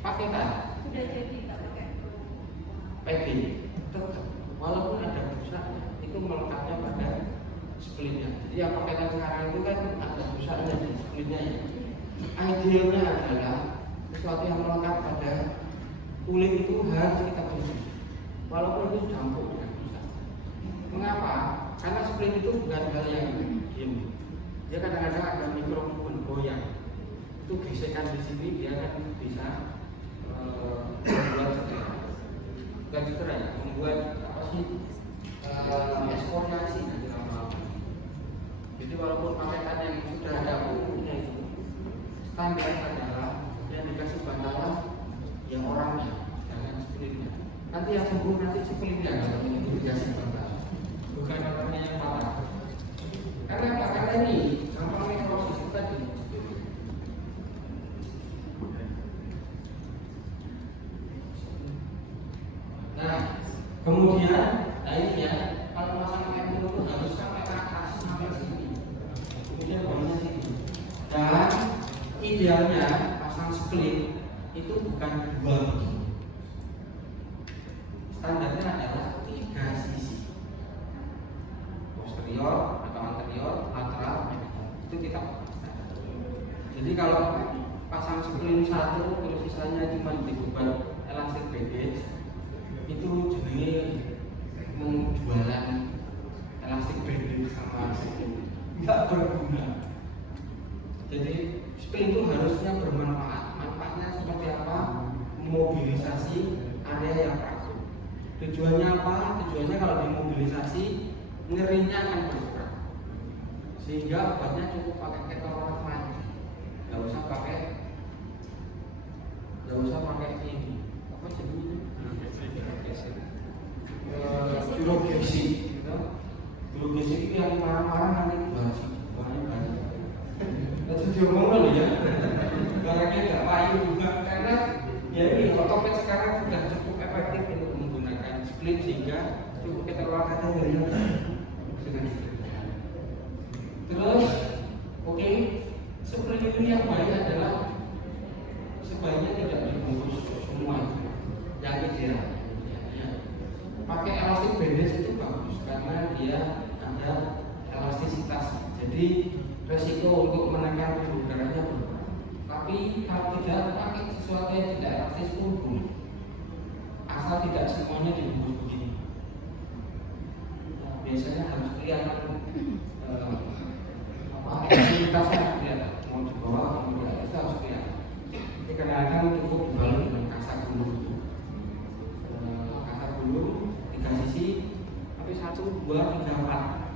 Pakai kan? Sudah jadi tak pakai. Padding. Tetap. Walaupun ada busanya, itu melekatnya pada splitnya. Jadi yang pakaian sekarang itu kan ada busanya di splitnya ya. Idealnya adalah sesuatu yang melekat pada kulit itu harus kita khusus. Walaupun itu campur dengan busa. Mengapa? Karena split itu bukan hal yang diam. Dia kadang-kadang ada mikromovement goyang. Itu gesekan di sini dia kan bisa membuat cedera. Bukan cedera ya, membuat apa sih? Eksporiasi nanti lama-lama. Jadi walaupun pakaian yang sudah ada umumnya itu standar adalah yang dikasih bantalan yang orangnya, jangan splitnya. Nanti yang sembuh nanti splitnya kalau itu dikasih bantalan, bukan orangnya yang patah. Karena apa? Karena ini gampang nekrosis itu tadi. Nah, kemudian, nah ini ya, kalau pasang kain itu harus sampai ke atas sampai sini. Kemudian bawahnya sini. Dan idealnya pasang split itu bukan dua begini. Standarnya adalah 3 sisi, posterior atau anterior, lateral, medial. Itu kita pakai standar. Jadi kalau pasang splint satu terus sisanya cuma dibuat elastic bandage, itu jenenge menjualan elastic bandage sama splint nggak berguna. Jadi splint itu harusnya bermanfaat. Manfaatnya seperti apa? Mobilisasi area yang kaku. Tujuannya apa? Tujuannya kalau dimobilisasi nyerinya akan berkurang, sehingga obatnya cukup pakai keterangan mati, nggak usah pakai ini apa jenisnya biologisik, biologisik itu yang marah-marah nanti bahas banyak. Itu diomongin ya, barangnya nggak payu juga karena ya ini otopet sekarang sudah cukup efektif untuk menggunakan split sehingga cukup keterlambatan dari terus, oke, split ini yang baik adalah sebaiknya tidak dibungkus semua yang ideal. Pakai elastic bandage itu bagus karena dia ada elastisitas, jadi resiko untuk menekan pembuluh darahnya berkurang. Tapi kalau tidak pakai sesuatu yang tidak elastis pun boleh, asal tidak semuanya dibungkus begini. Biasanya harus kelihatan aktivitasnya harus kelihatan, mau di bawah mau di atas harus kelihatan. Jadi kadang-kadang cukup dibalut dengan kasar bulu, tiga sisi, tapi 1, 2, 3, 4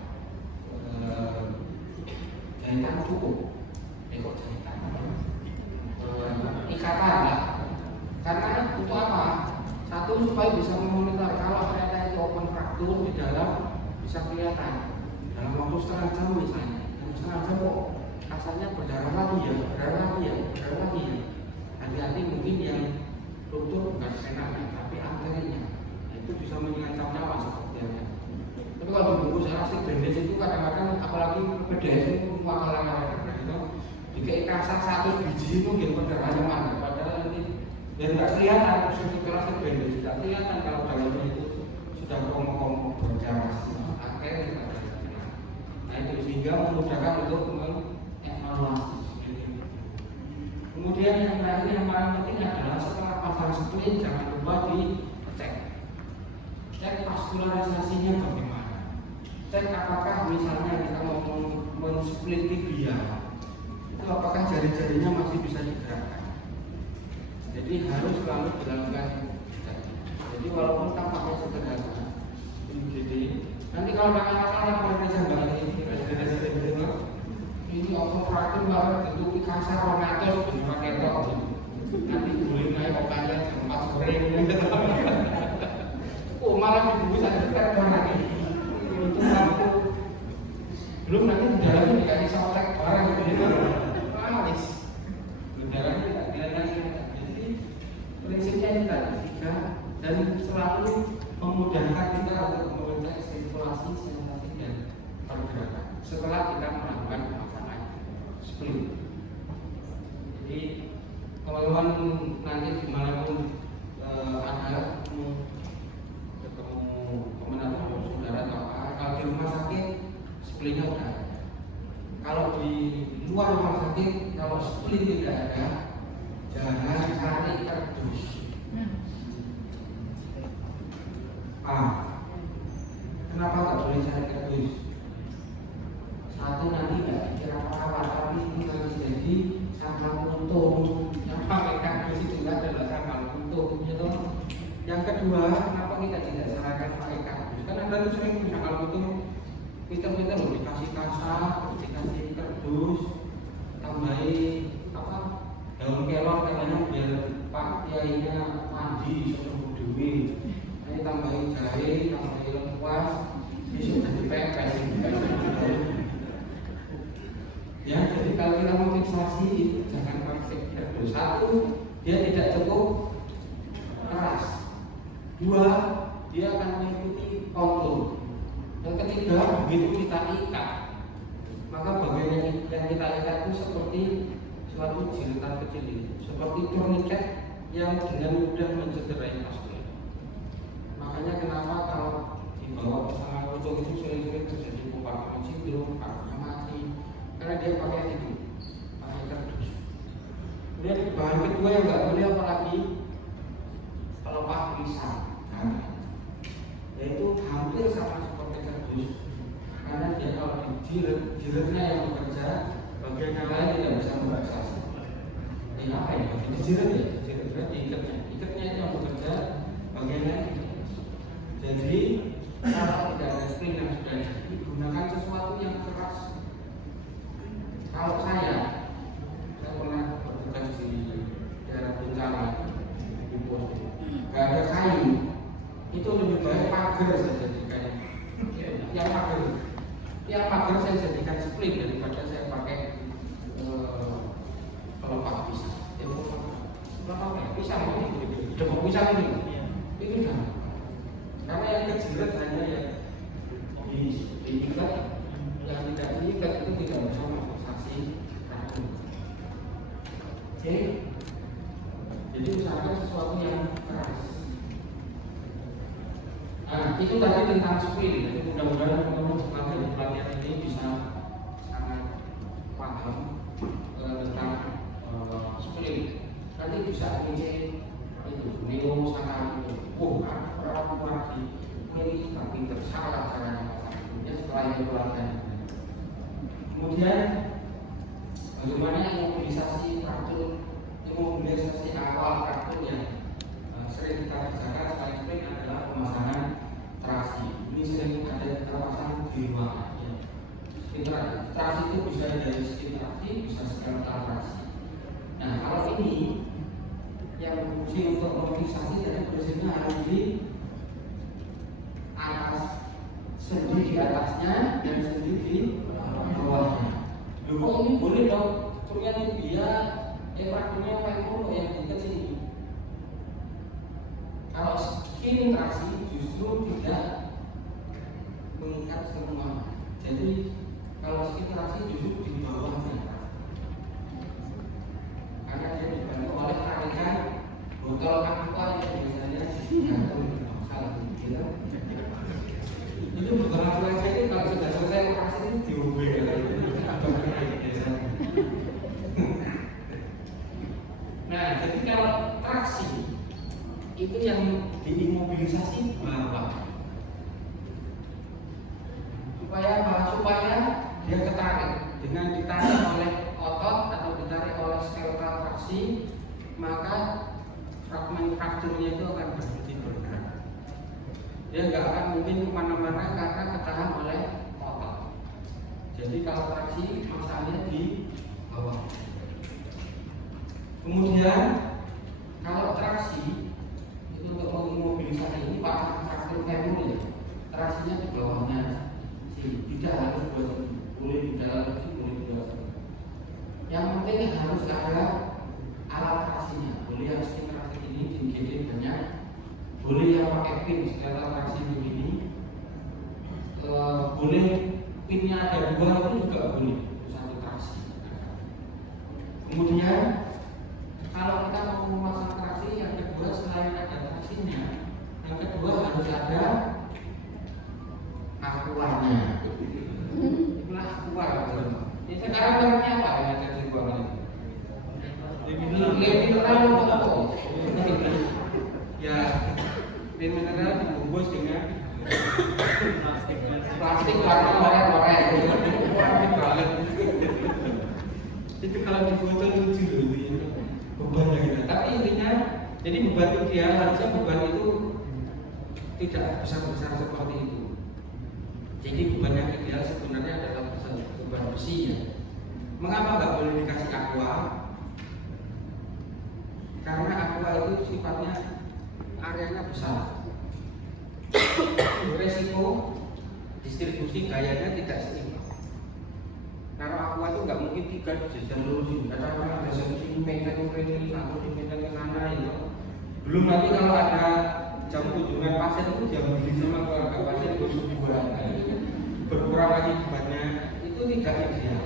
jahitan cukup. Kok jahitan? Ikatan lah. Karena untuk apa? Satu, supaya bisa memonitor kalau ternyata itu open fracture di dalam bisa kelihatan dalam waktu setengah jam misalnya. Setengah jam kok rasanya berdarah lagi ya. Hati-hati mungkin yang ruptur bukan venanya tapi arterinya. Itu bisa mengancam nyawa sepertinya. Tapi kalau dibungkus elastic bandage itu kadang-kadang apalagi pedes itu makalah-makalah gitu. Jika kasar 100 biji itu mungkin pergerakannya mana? Padahal nanti dan nggak kelihatan struktur elastic bandage, tidak kelihatan kalau dalamnya itu sudah kromo-kromo berdarah akhirnya. Nah itu sehingga memudahkan untuk mengevaluasi. Kemudian yang terakhir yang paling penting adalah setelah pasang split jangan lupa dicek. Cek vaskularisasinya bagaimana. Cek apakah misalnya kita mau men-split tibia, itu apakah jari-jarinya masih bisa digerakkan. Jadi harus selalu dilakukan cek. Jadi walaupun tampaknya sederhana, jadi nanti kalau tangan-tangan mereka balik ini open fracture banget bentuk kasar romatos pakai rok nanti boleh naik ke panjang jam 4 sore malah dibungkus ada terbang lagi itu lampu belum nanti di dalamnya dikasih softtek barang gitu manis di dalamnya tidak kelihatan. Jadi prinsipnya ini tadi 3 dan selalu memudahkan kita untuk mengecek sirkulasi sensasi dan pergerakan setelah kita melakukan pemasangan split. Jadi teman-teman nanti dimanapun ada ketemu teman atau saudara atau apa, kalau di rumah sakit splitnya udah ada. Kalau di luar rumah sakit kalau split tidak ada, jangan cari kardus. Kenapa nggak boleh cari kardus? Satu, nanti nggak dikira apa-apa, tapi ini nanti jadi sambal untung. Yang pakai kardus itu adalah sambal untung, gitu. Yang kedua, kenapa kita tidak sarankan pakai kardus? Karena ada tuh sering sambal untung, kita loh dikasih kasar, dikasih kardus, tambahin apa? Daun kelor katanya biar Pak Kiainya mandi sesuatu dewi. Ini tambahin jahe, tambahin lengkuas, ini sudah dipepes. Ya, jadi kalau kita mau fiksasi jangan pakai kardus. 1, dia tidak cukup keras. 2, dia akan mengikuti kontur. Yang ketiga, begitu kita ikat, maka bagian yang kita ikat itu seperti suatu jilatan kecil ini, seperti tourniquet yang dengan mudah mencederai vaskular. Makanya kenapa kalau dibawa pasangan untuk itu sering-sering terjadi kompartemen sindrom, parunya mati, karena dia pakai itu, pakai kardus. Kemudian kedua yang nggak boleh apalagi pelepah pisang, yaitu hampir sama seperti kardus, karena dia kalau jiratnya yang bekerja, bagian yang lain tidak bisa merelaksasi. Ini apa ya? Dijirat ya, berarti ikatnya itu yang bekerja, bagian lain. Jadi kalau tidak ada spring yang sudah digunakan sesuatu yang keras. Kalau saya pernah bertugas di daerah bencana di pos, nggak ada kayu, itu lebih baik pagar saya jadikan. Yang pagar saya jadikan spring daripada saya pakai pelepah pisang. Pisang ini, demok pisang ini, itu jangan. Karena yang kejirat hanya yang diikat, yang tidak diikat itu tidak bisa memproduksi racun. Oke, jadi usahakan sesuatu yang keras. Nah, itu tadi tentang spring. Jadi mudah-mudahan teman-teman nanti di pelatihan ini bisa sangat paham tentang spring. Nanti bisa ngecek itu neo sana itu. Orang ini tapi tersalah caranya ya setelah itu pelatihan. Kemudian bagaimana imobilisasi fraktur, imobilisasi awal fraktur yang sering kita kerjakan selain spring adalah pemasangan traksi. Ini sering ada kita pasang di ruangan. Ya. Traksi itu bisa dari segi traksi, bisa skeletal traksi. Nah kalau ini yang fungsi untuk mobilisasi dari prosesnya harus di atas, sendi di atasnya dan sendi di bawahnya. Loh ini boleh dong, ternyata dia frakturnya femur yang dekat sini. Kalau skin traksi justru tidak mengikat semua. Jadi kalau skin traksi justru di bawahnya. Karena dia dibantu oleh tarikan botol aqua yang biasanya digantung di salah gitu. Itu botol aqua itu kalau sudah selesai operasi itu diubah. Nah, jadi kalau traksi itu yang diimobilisasi bawah. Supaya apa? Supaya dia ketarik. Dengan ditarik oleh otot atau ditarik oleh skeletal traksi, maka fragmen frakturnya itu akan berhenti bergerak. Dia nggak akan mungkin kemana-mana karena ketahan oleh otot. Jadi kalau traksi masalahnya di bawah. Kemudian kalau traksi itu untuk mengimobilisasi ini pak fraktur femur ya, traksinya di bawahnya sini, tidak harus dua sini, boleh di dalam sini, boleh di luar sini. Yang penting harus ada alat traksinya, boleh yang skin traksi ini tinggi banyak, boleh yang pakai pin skeletal traksi begini, boleh pinnya ada dua itu juga boleh satu traksi. Kemudian kalau kita mau memasang traksi, yang kedua selain ada traksinya, yang kedua harus ada akuarnya. Itulah akuar. Ini sekarang mereknya apa yang ada di ruangan ini? Lebih mineral atau ya, lebih mineral dibungkus dengan plastik warna oranye. Itu kalau difoto lucu loh. Beban gitu. Tapi intinya, jadi beban ideal harusnya beban itu tidak besar-besar seperti itu. Jadi beban yang ideal sebenarnya adalah beban besi ya. Mengapa nggak boleh dikasih aqua? Karena aqua itu sifatnya areanya besar. Resiko distribusi gayanya tidak seimbang. Karena aqua itu nggak mungkin tiga jajan lurus ini. Kadang-kadang ada sini menceng ini, satu di menceng ke sana itu. Belum nanti kalau ada jam kunjungan pasien itu dia beli sama keluarga pasien itu juga berkurang lagi bebannya, itu tidak ideal.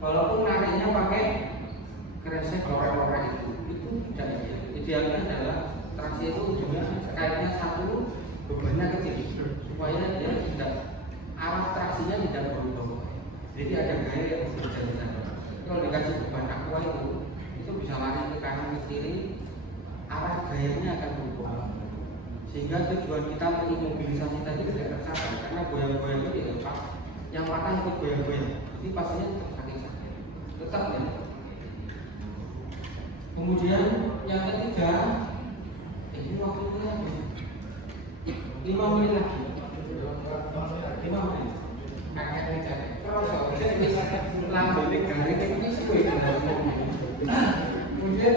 Walaupun nariknya pakai kresek loreng-loreng itu tidak ideal. Idealnya adalah traksi itu ujungnya kaitnya satu, bebannya kecil supaya dia tidak arah traksinya tidak berubah. Jadi ada gaya yang bekerja di sana. Kalau dikasih beban aqua itu bisa lari ke kanan ke gayanya akan berubah. Sehingga tujuan kita mengimobilisasi tadi tidak tercapai karena goyang-goyang itu ya yang patah itu goyang-goyang. Jadi pastinya sakit-sakit. Tetap ya. Kemudian yang ketiga, ini waktunya 5 menit lagi. 5 menit. Kakek cari. Lambe garing ini sih kemudian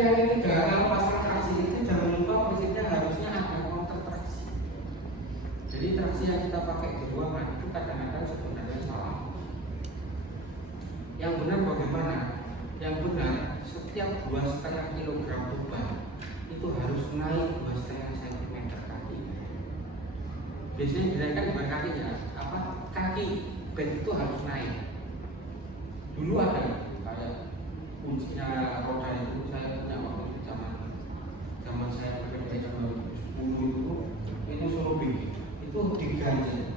yang ketiga, kalau pasang traksi itu jangan lupa prinsipnya harusnya ada counter traksi. Jadi traksi yang kita pakai di ruangan itu kadang-kadang sebenarnya salah. Yang benar bagaimana? Yang benar setiap 2,5 kilogram beban itu harus naik 2,5 cm kaki. Biasanya dinaikkan bukan kakinya, kaki bed itu harus naik. Dulu ada kayak kuncinya roda itu saya punya waktu itu zaman saya bekerja zaman 2010 itu suruh itu diganti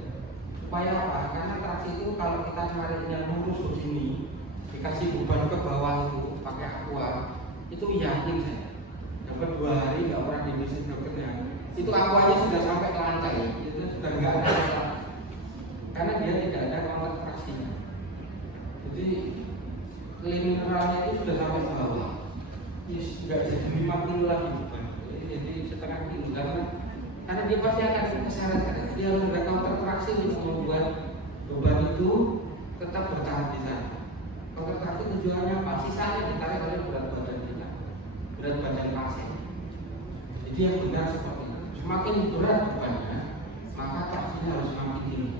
supaya apa? Karena traksi itu kalau kita nariknya lurus begini dikasih beban ke bawah itu pakai aqua itu yakin saya dapat 2 hari nggak pernah di mesin dokternya itu aquanya sudah sampai ke lantai itu sudah nggak ada karena dia tidak ada kemampuan traksinya. Jadi mineralnya itu sudah sampai ke bawah, nggak jadi 5 kilo lagi bukan, jadi setengah kilo karena dia pasti akan keseret kan, dia harus ada counter traksi untuk membuat beban itu tetap bertahan di sana. Counter traksi tujuannya apa? Sisanya ditarik oleh berat badan kita, berat badan pasien. Jadi yang benar seperti itu. Semakin berat bebannya, maka traksinya harus semakin tinggi.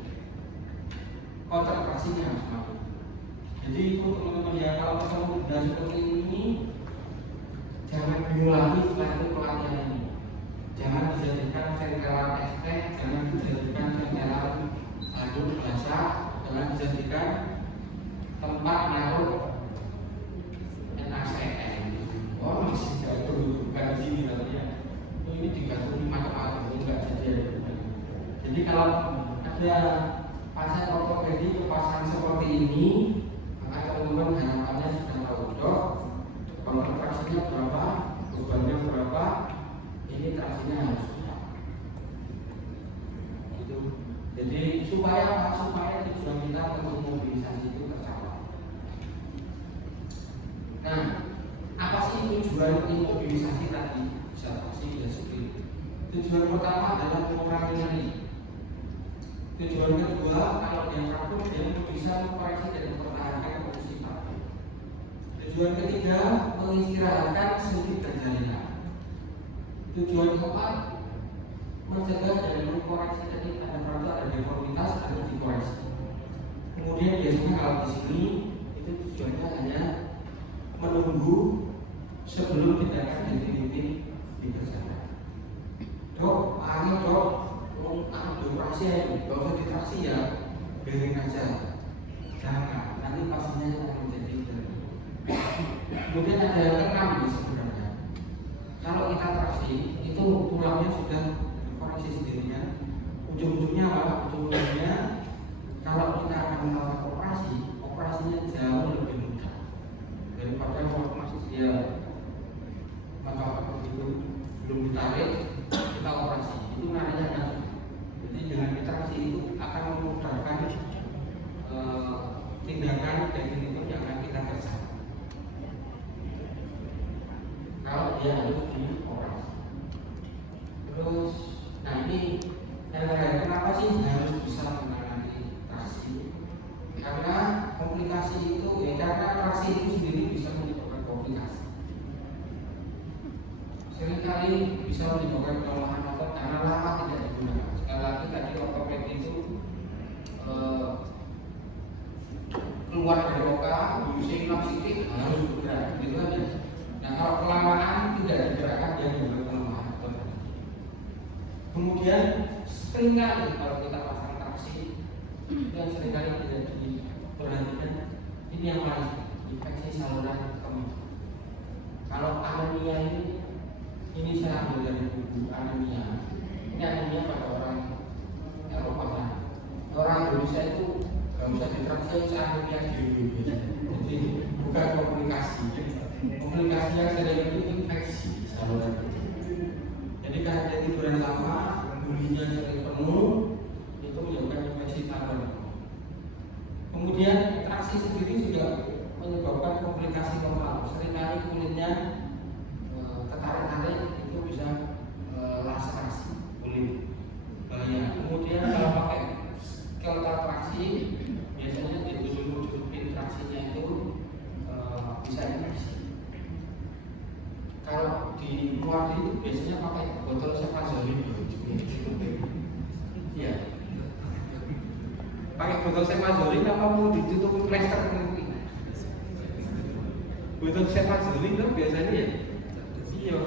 Counter traksinya harus semakin. Jadi itu teman-teman ya kalau ketemu benda seperti ini jangan bingung lagi setelah itu pelatihan ini. Jangan dijadikan centelan estek, jangan dijadikan centelan aduk biasa, jangan dijadikan tempat naruh NaCN. Oh masih jatuh bukan di sini katanya. Ini digantung macam-macam enggak jadi. Jadi kalau ada pasien ortopedi pasang seperti ini teman-teman harapannya sudah tahu dok kalau traksinya berapa, bebannya berapa, ini traksinya harus berapa itu. Jadi supaya apa? Supaya tujuan kita untuk mobilisasi itu tercapai. Nah, apa sih tujuan imobilisasi tadi? Bisa traksi, bisa speed. Tujuan pertama adalah mengurangi nyeri. Tujuan kedua, kalau yang rapuh dia bisa mengkoreksi dan mempertahankan posisi paru. Tujuan ketiga, mengistirahatkan sendi dan jaringan. Tujuan keempat, mencegah dan mengkoreksi tadi ada paru ada deformitas harus dikoreksi. Kemudian biasanya kalau di sini itu tujuannya hanya menunggu sebelum tindakan definitif dikerjakan. Dok, angin dok. Operasi ya, nggak usah ditraksi ya, biarin aja. Jangan, nanti pastinya akan menjadi terlalu. Kemudian ada yang keenam sebenarnya. Kalau kita traksi, itu tulangnya sudah koreksi sendirinya. Ujung-ujungnya apa? Ujung-ujungnya kalau kita akan melakukan operasi, operasinya jauh lebih mudah daripada waktu masih dia maka begitu belum ditarik kita operasi itu namanya kan. Jadi dengan traksi itu akan memudahkan tindakan definitif yang akan kita kerjakan. Kalau dia harus dioperasi. Terus, nah ini yang terakhir, kenapa sih harus bisa menangani traksi? Karena komplikasi itu, karena traksi itu sendiri bisa menyebabkan komplikasi. Seringkali bisa menyebabkan kelemahan otot karena lama tidak digunakan. Sekali lagi tadi ortopedi itu keluar dari oka, using sitik harus bergerak, gitu aja. Nah kalau kelamaan tidak digerakkan dia juga kelemahan otot. Kemudian seringkali kalau kita pasang traksi yang seringkali tidak diperhatikan ini yang paling infeksi saluran kemih. Kalau anemia ini saya ambil dari buku anemia. Ini anemia pada orang Eropa kan. Orang Indonesia itu nggak usah ditraksi anemia dulu. Jadi bukan komplikasi. Komplikasi yang sering itu infeksi saluran kemih. hidungnya sering penuh, itu menyebabkan infeksi paru. Kemudian traksi sendiri juga menyebabkan komplikasi normal. Seringkali kulitnya tertarik-tarik, itu bisa laserasi kulit. Ya. Kemudian kalau pakai skelter traksi, biasanya di ujung-ujung pin traksinya itu bisa infeksi. Kalau di luar itu biasanya pakai botol Cefazolin. Ya. Pakai botol Cefazolin apa mau ditutupi plester nanti? Botol Cefazolin itu biasanya ya. Iya.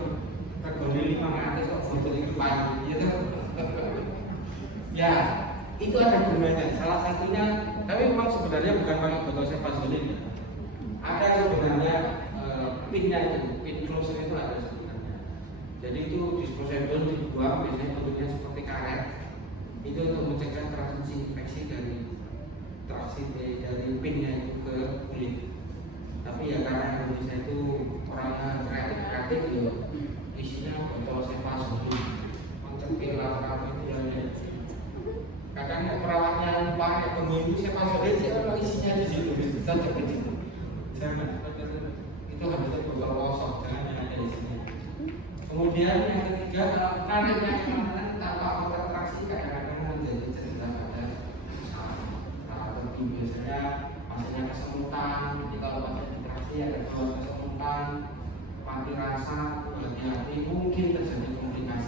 Regane 500 kok botol itu payu, ya kan? Ya, itu ada gunanya. Salah satunya, tapi memang sebenarnya bukan pakai botol Cefazolin ya. Ada sebenarnya pinnya itu, pin closer itu ada sebenarnya. Jadi itu disposable dibuang, biasanya bentuknya seperti karet. Itu untuk mencegah transmisi infeksi dari pinnya itu ke kulit. Tapi ya karena Indonesia itu orangnya kreatif ya, isinya botol Cefazolin, macam pil apa itu yang kadang perawatnya pakai pembunuh Cefazolin sih kalau isinya di situ saja begitu. Jangan itu harusnya botol kosong, jangan yang ada di sini. Kemudian yang ketiga, nariknya kemana tanpa kontraksi kadang-kadang menjadi cerita pada saat lebih biasanya pasiennya kesemutan. Jadi kalau pasien kontraksi ada kesemutan, mati rasa, hati-hati, mungkin terjadi komplikasi.